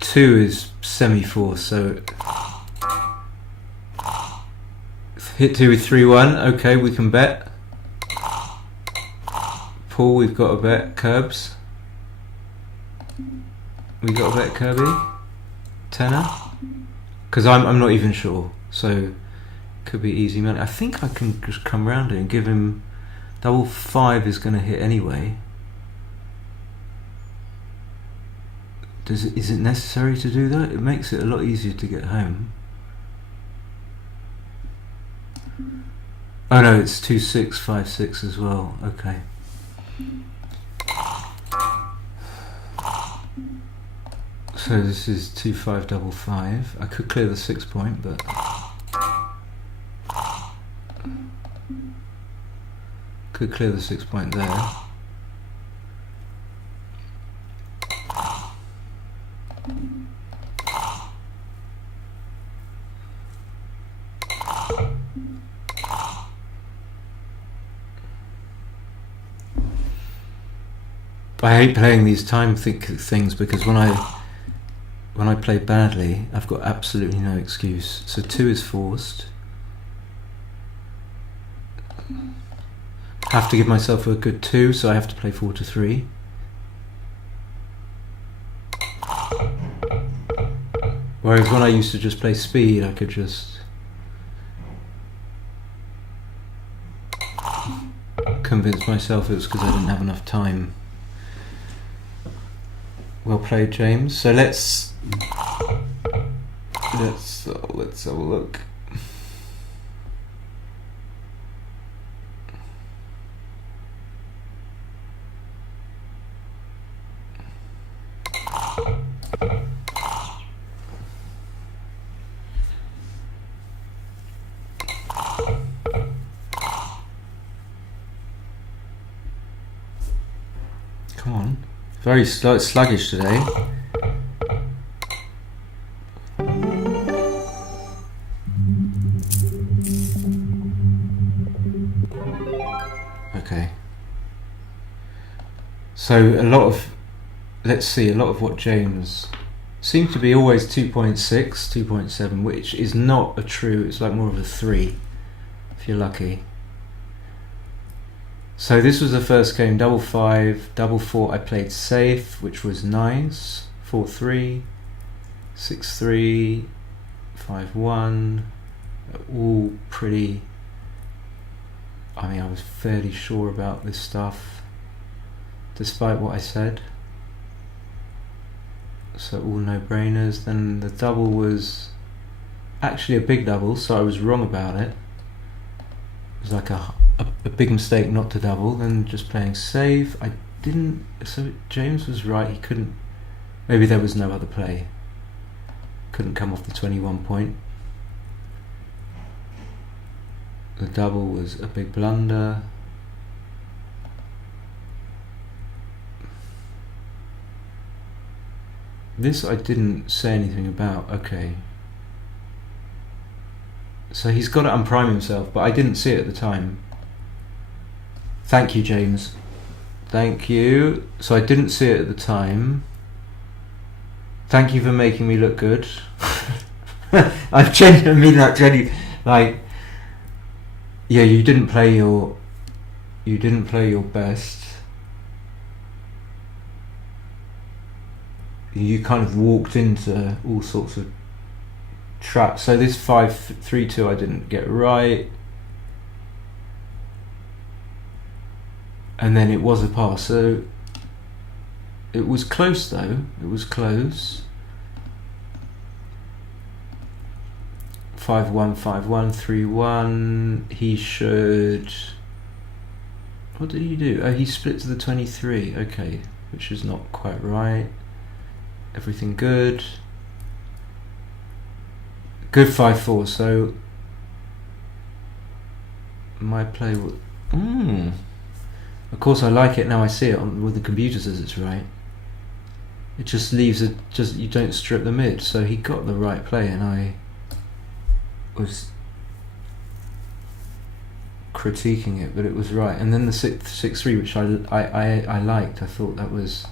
Two is semi-force, so hit 2 with 3-1. Okay, we can bet. Paul, we've got a bet. Curbs, we got a bet. Kirby, tenner, because I'm not even sure, so could be easy money. I think I can just come round it and give him double 5 is going to hit anyway. Is it necessary to do that? It makes it a lot easier to get home. Oh no, it's 2, 6, 5, 6 as well. Okay. So this is 2, 5, double 5. I could clear the 6 point, but could clear the 6 point there. I hate playing these time things because when I play badly, I've got absolutely no excuse. So 2 is forced. Have to give myself a good 2, so I have to play 4 to 3. Whereas when I used to just play speed, I could just convince myself it was because I didn't have enough time. Well played, James. So let's have a look. Very sluggish today. Okay. So a lot of what James seems to be always 2.6, 2.7, which is not a true, it's like more of a 3, if you're lucky. So this was the first game, double 5, double 4, I played safe, which was nice, 4-3, 6-3, 5-1, all pretty, I mean, I was fairly sure about this stuff, despite what I said. So all no-brainers. Then the double was actually a big double, so I was wrong about it. It was like a big mistake not to double. Then just playing safe. I didn't. So James was right. He couldn't. Maybe there was no other play. Couldn't come off the 21 point. The double was a big blunder. This I didn't say anything about. Okay. So he's got to unprime himself, but I didn't see it at the time. Thank you, James. Thank you. So I didn't see it at the time. Thank you for making me look good. I genuinely mean that, genuinely. Like, yeah, you didn't play your best. You kind of walked into all sorts of traps. So this 5-3-2 I didn't get right, and then it was a pass. So it was close though. It was close. 5-1, 5-1, 3-1. He should. What did he do? Oh, he split to the 23. Okay, which is not quite right. Everything good. Good 5-4. So my play will. Of course, I like it now. I see it on with the computer says it's right. It just leaves it. Just you don't strip the mid. So he got the right play, and I was critiquing it, but it was right. And then the 6-3, which I liked. I thought that was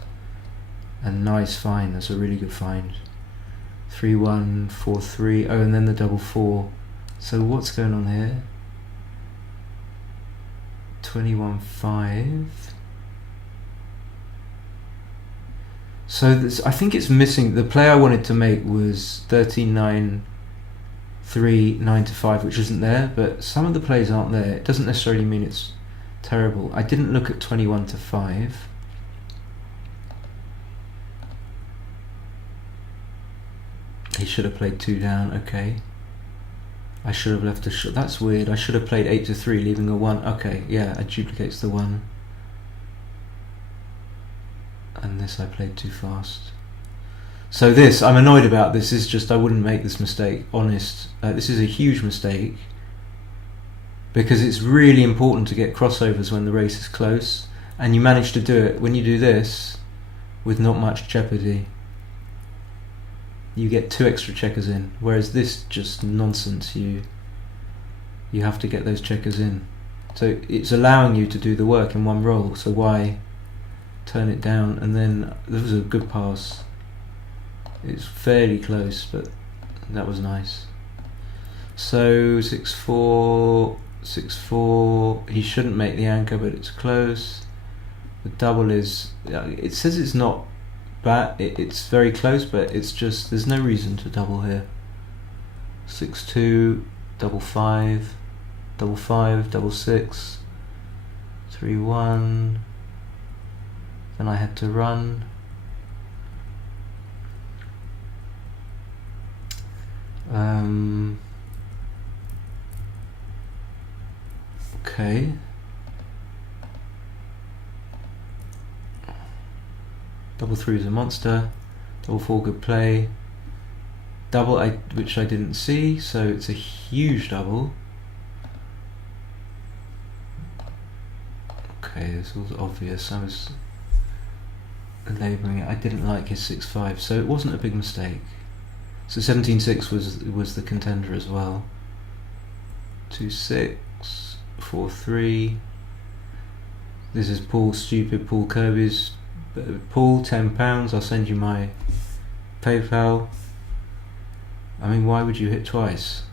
a nice find. That's a really good find. 3-1, 4-3. Oh, and then the double 4. So what's going on here? 21-5. So this, I think it's missing. The play I wanted to make was 13-9, 3-9-5, which isn't there. But some of the plays aren't there. It doesn't necessarily mean it's terrible. I didn't look at 21-5. He should have played 2 down. Okay. I should have left a shot. That's weird. I should have played 8-3, leaving a 1. Okay, yeah, it duplicates the 1. And this I played too fast. So this, I'm annoyed about this. This is just, I wouldn't make this mistake, honest. This is a huge mistake. Because it's really important to get crossovers when the race is close. And you manage to do it when you do this with not much jeopardy. You get 2 extra checkers in, whereas this just nonsense. You have to get those checkers in. So it's allowing you to do the work in one roll. So why turn it down? And then there was a good pass. It's fairly close, but that was nice. So 6-4, 6-4. He shouldn't make the anchor, but it's close. The double is. It says it's not. It's very close, but it's just there's no reason to double here. 6-2, double 5, double 5, double 6, 3-1. Then I had to run. Okay. Double 3 is a monster. Double 4, good play. Double, which I didn't see, so it's a huge double. Okay, this was obvious. labelling it. I didn't like his 6-5, so it wasn't a big mistake. So 17-6 was the contender as well. 2-6, 4-3. This is Paul Kirby's. Paul, £10. I'll send you my PayPal. I mean, why would you hit twice?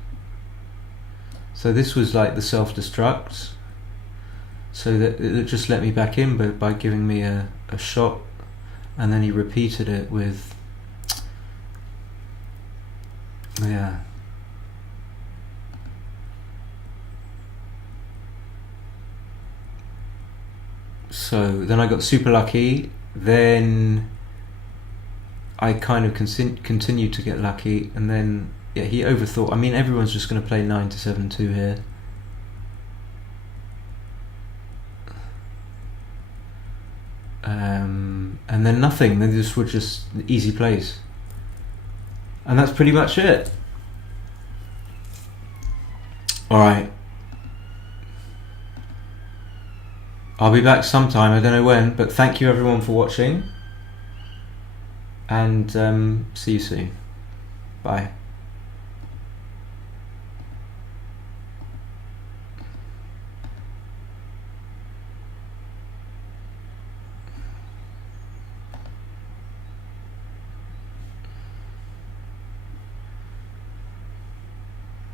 So this was like the self-destruct. So that it just let me back in, but by giving me a shot, and then he repeated it with, yeah. So then I got super lucky. Then I kind of continued to get lucky, and then yeah, he overthought. I mean, everyone's just going to play 9-7-2 here. And then nothing. Then this were just easy plays, and that's pretty much it. All right. I'll be back sometime, I don't know when, but thank you everyone for watching, and see you soon. Bye.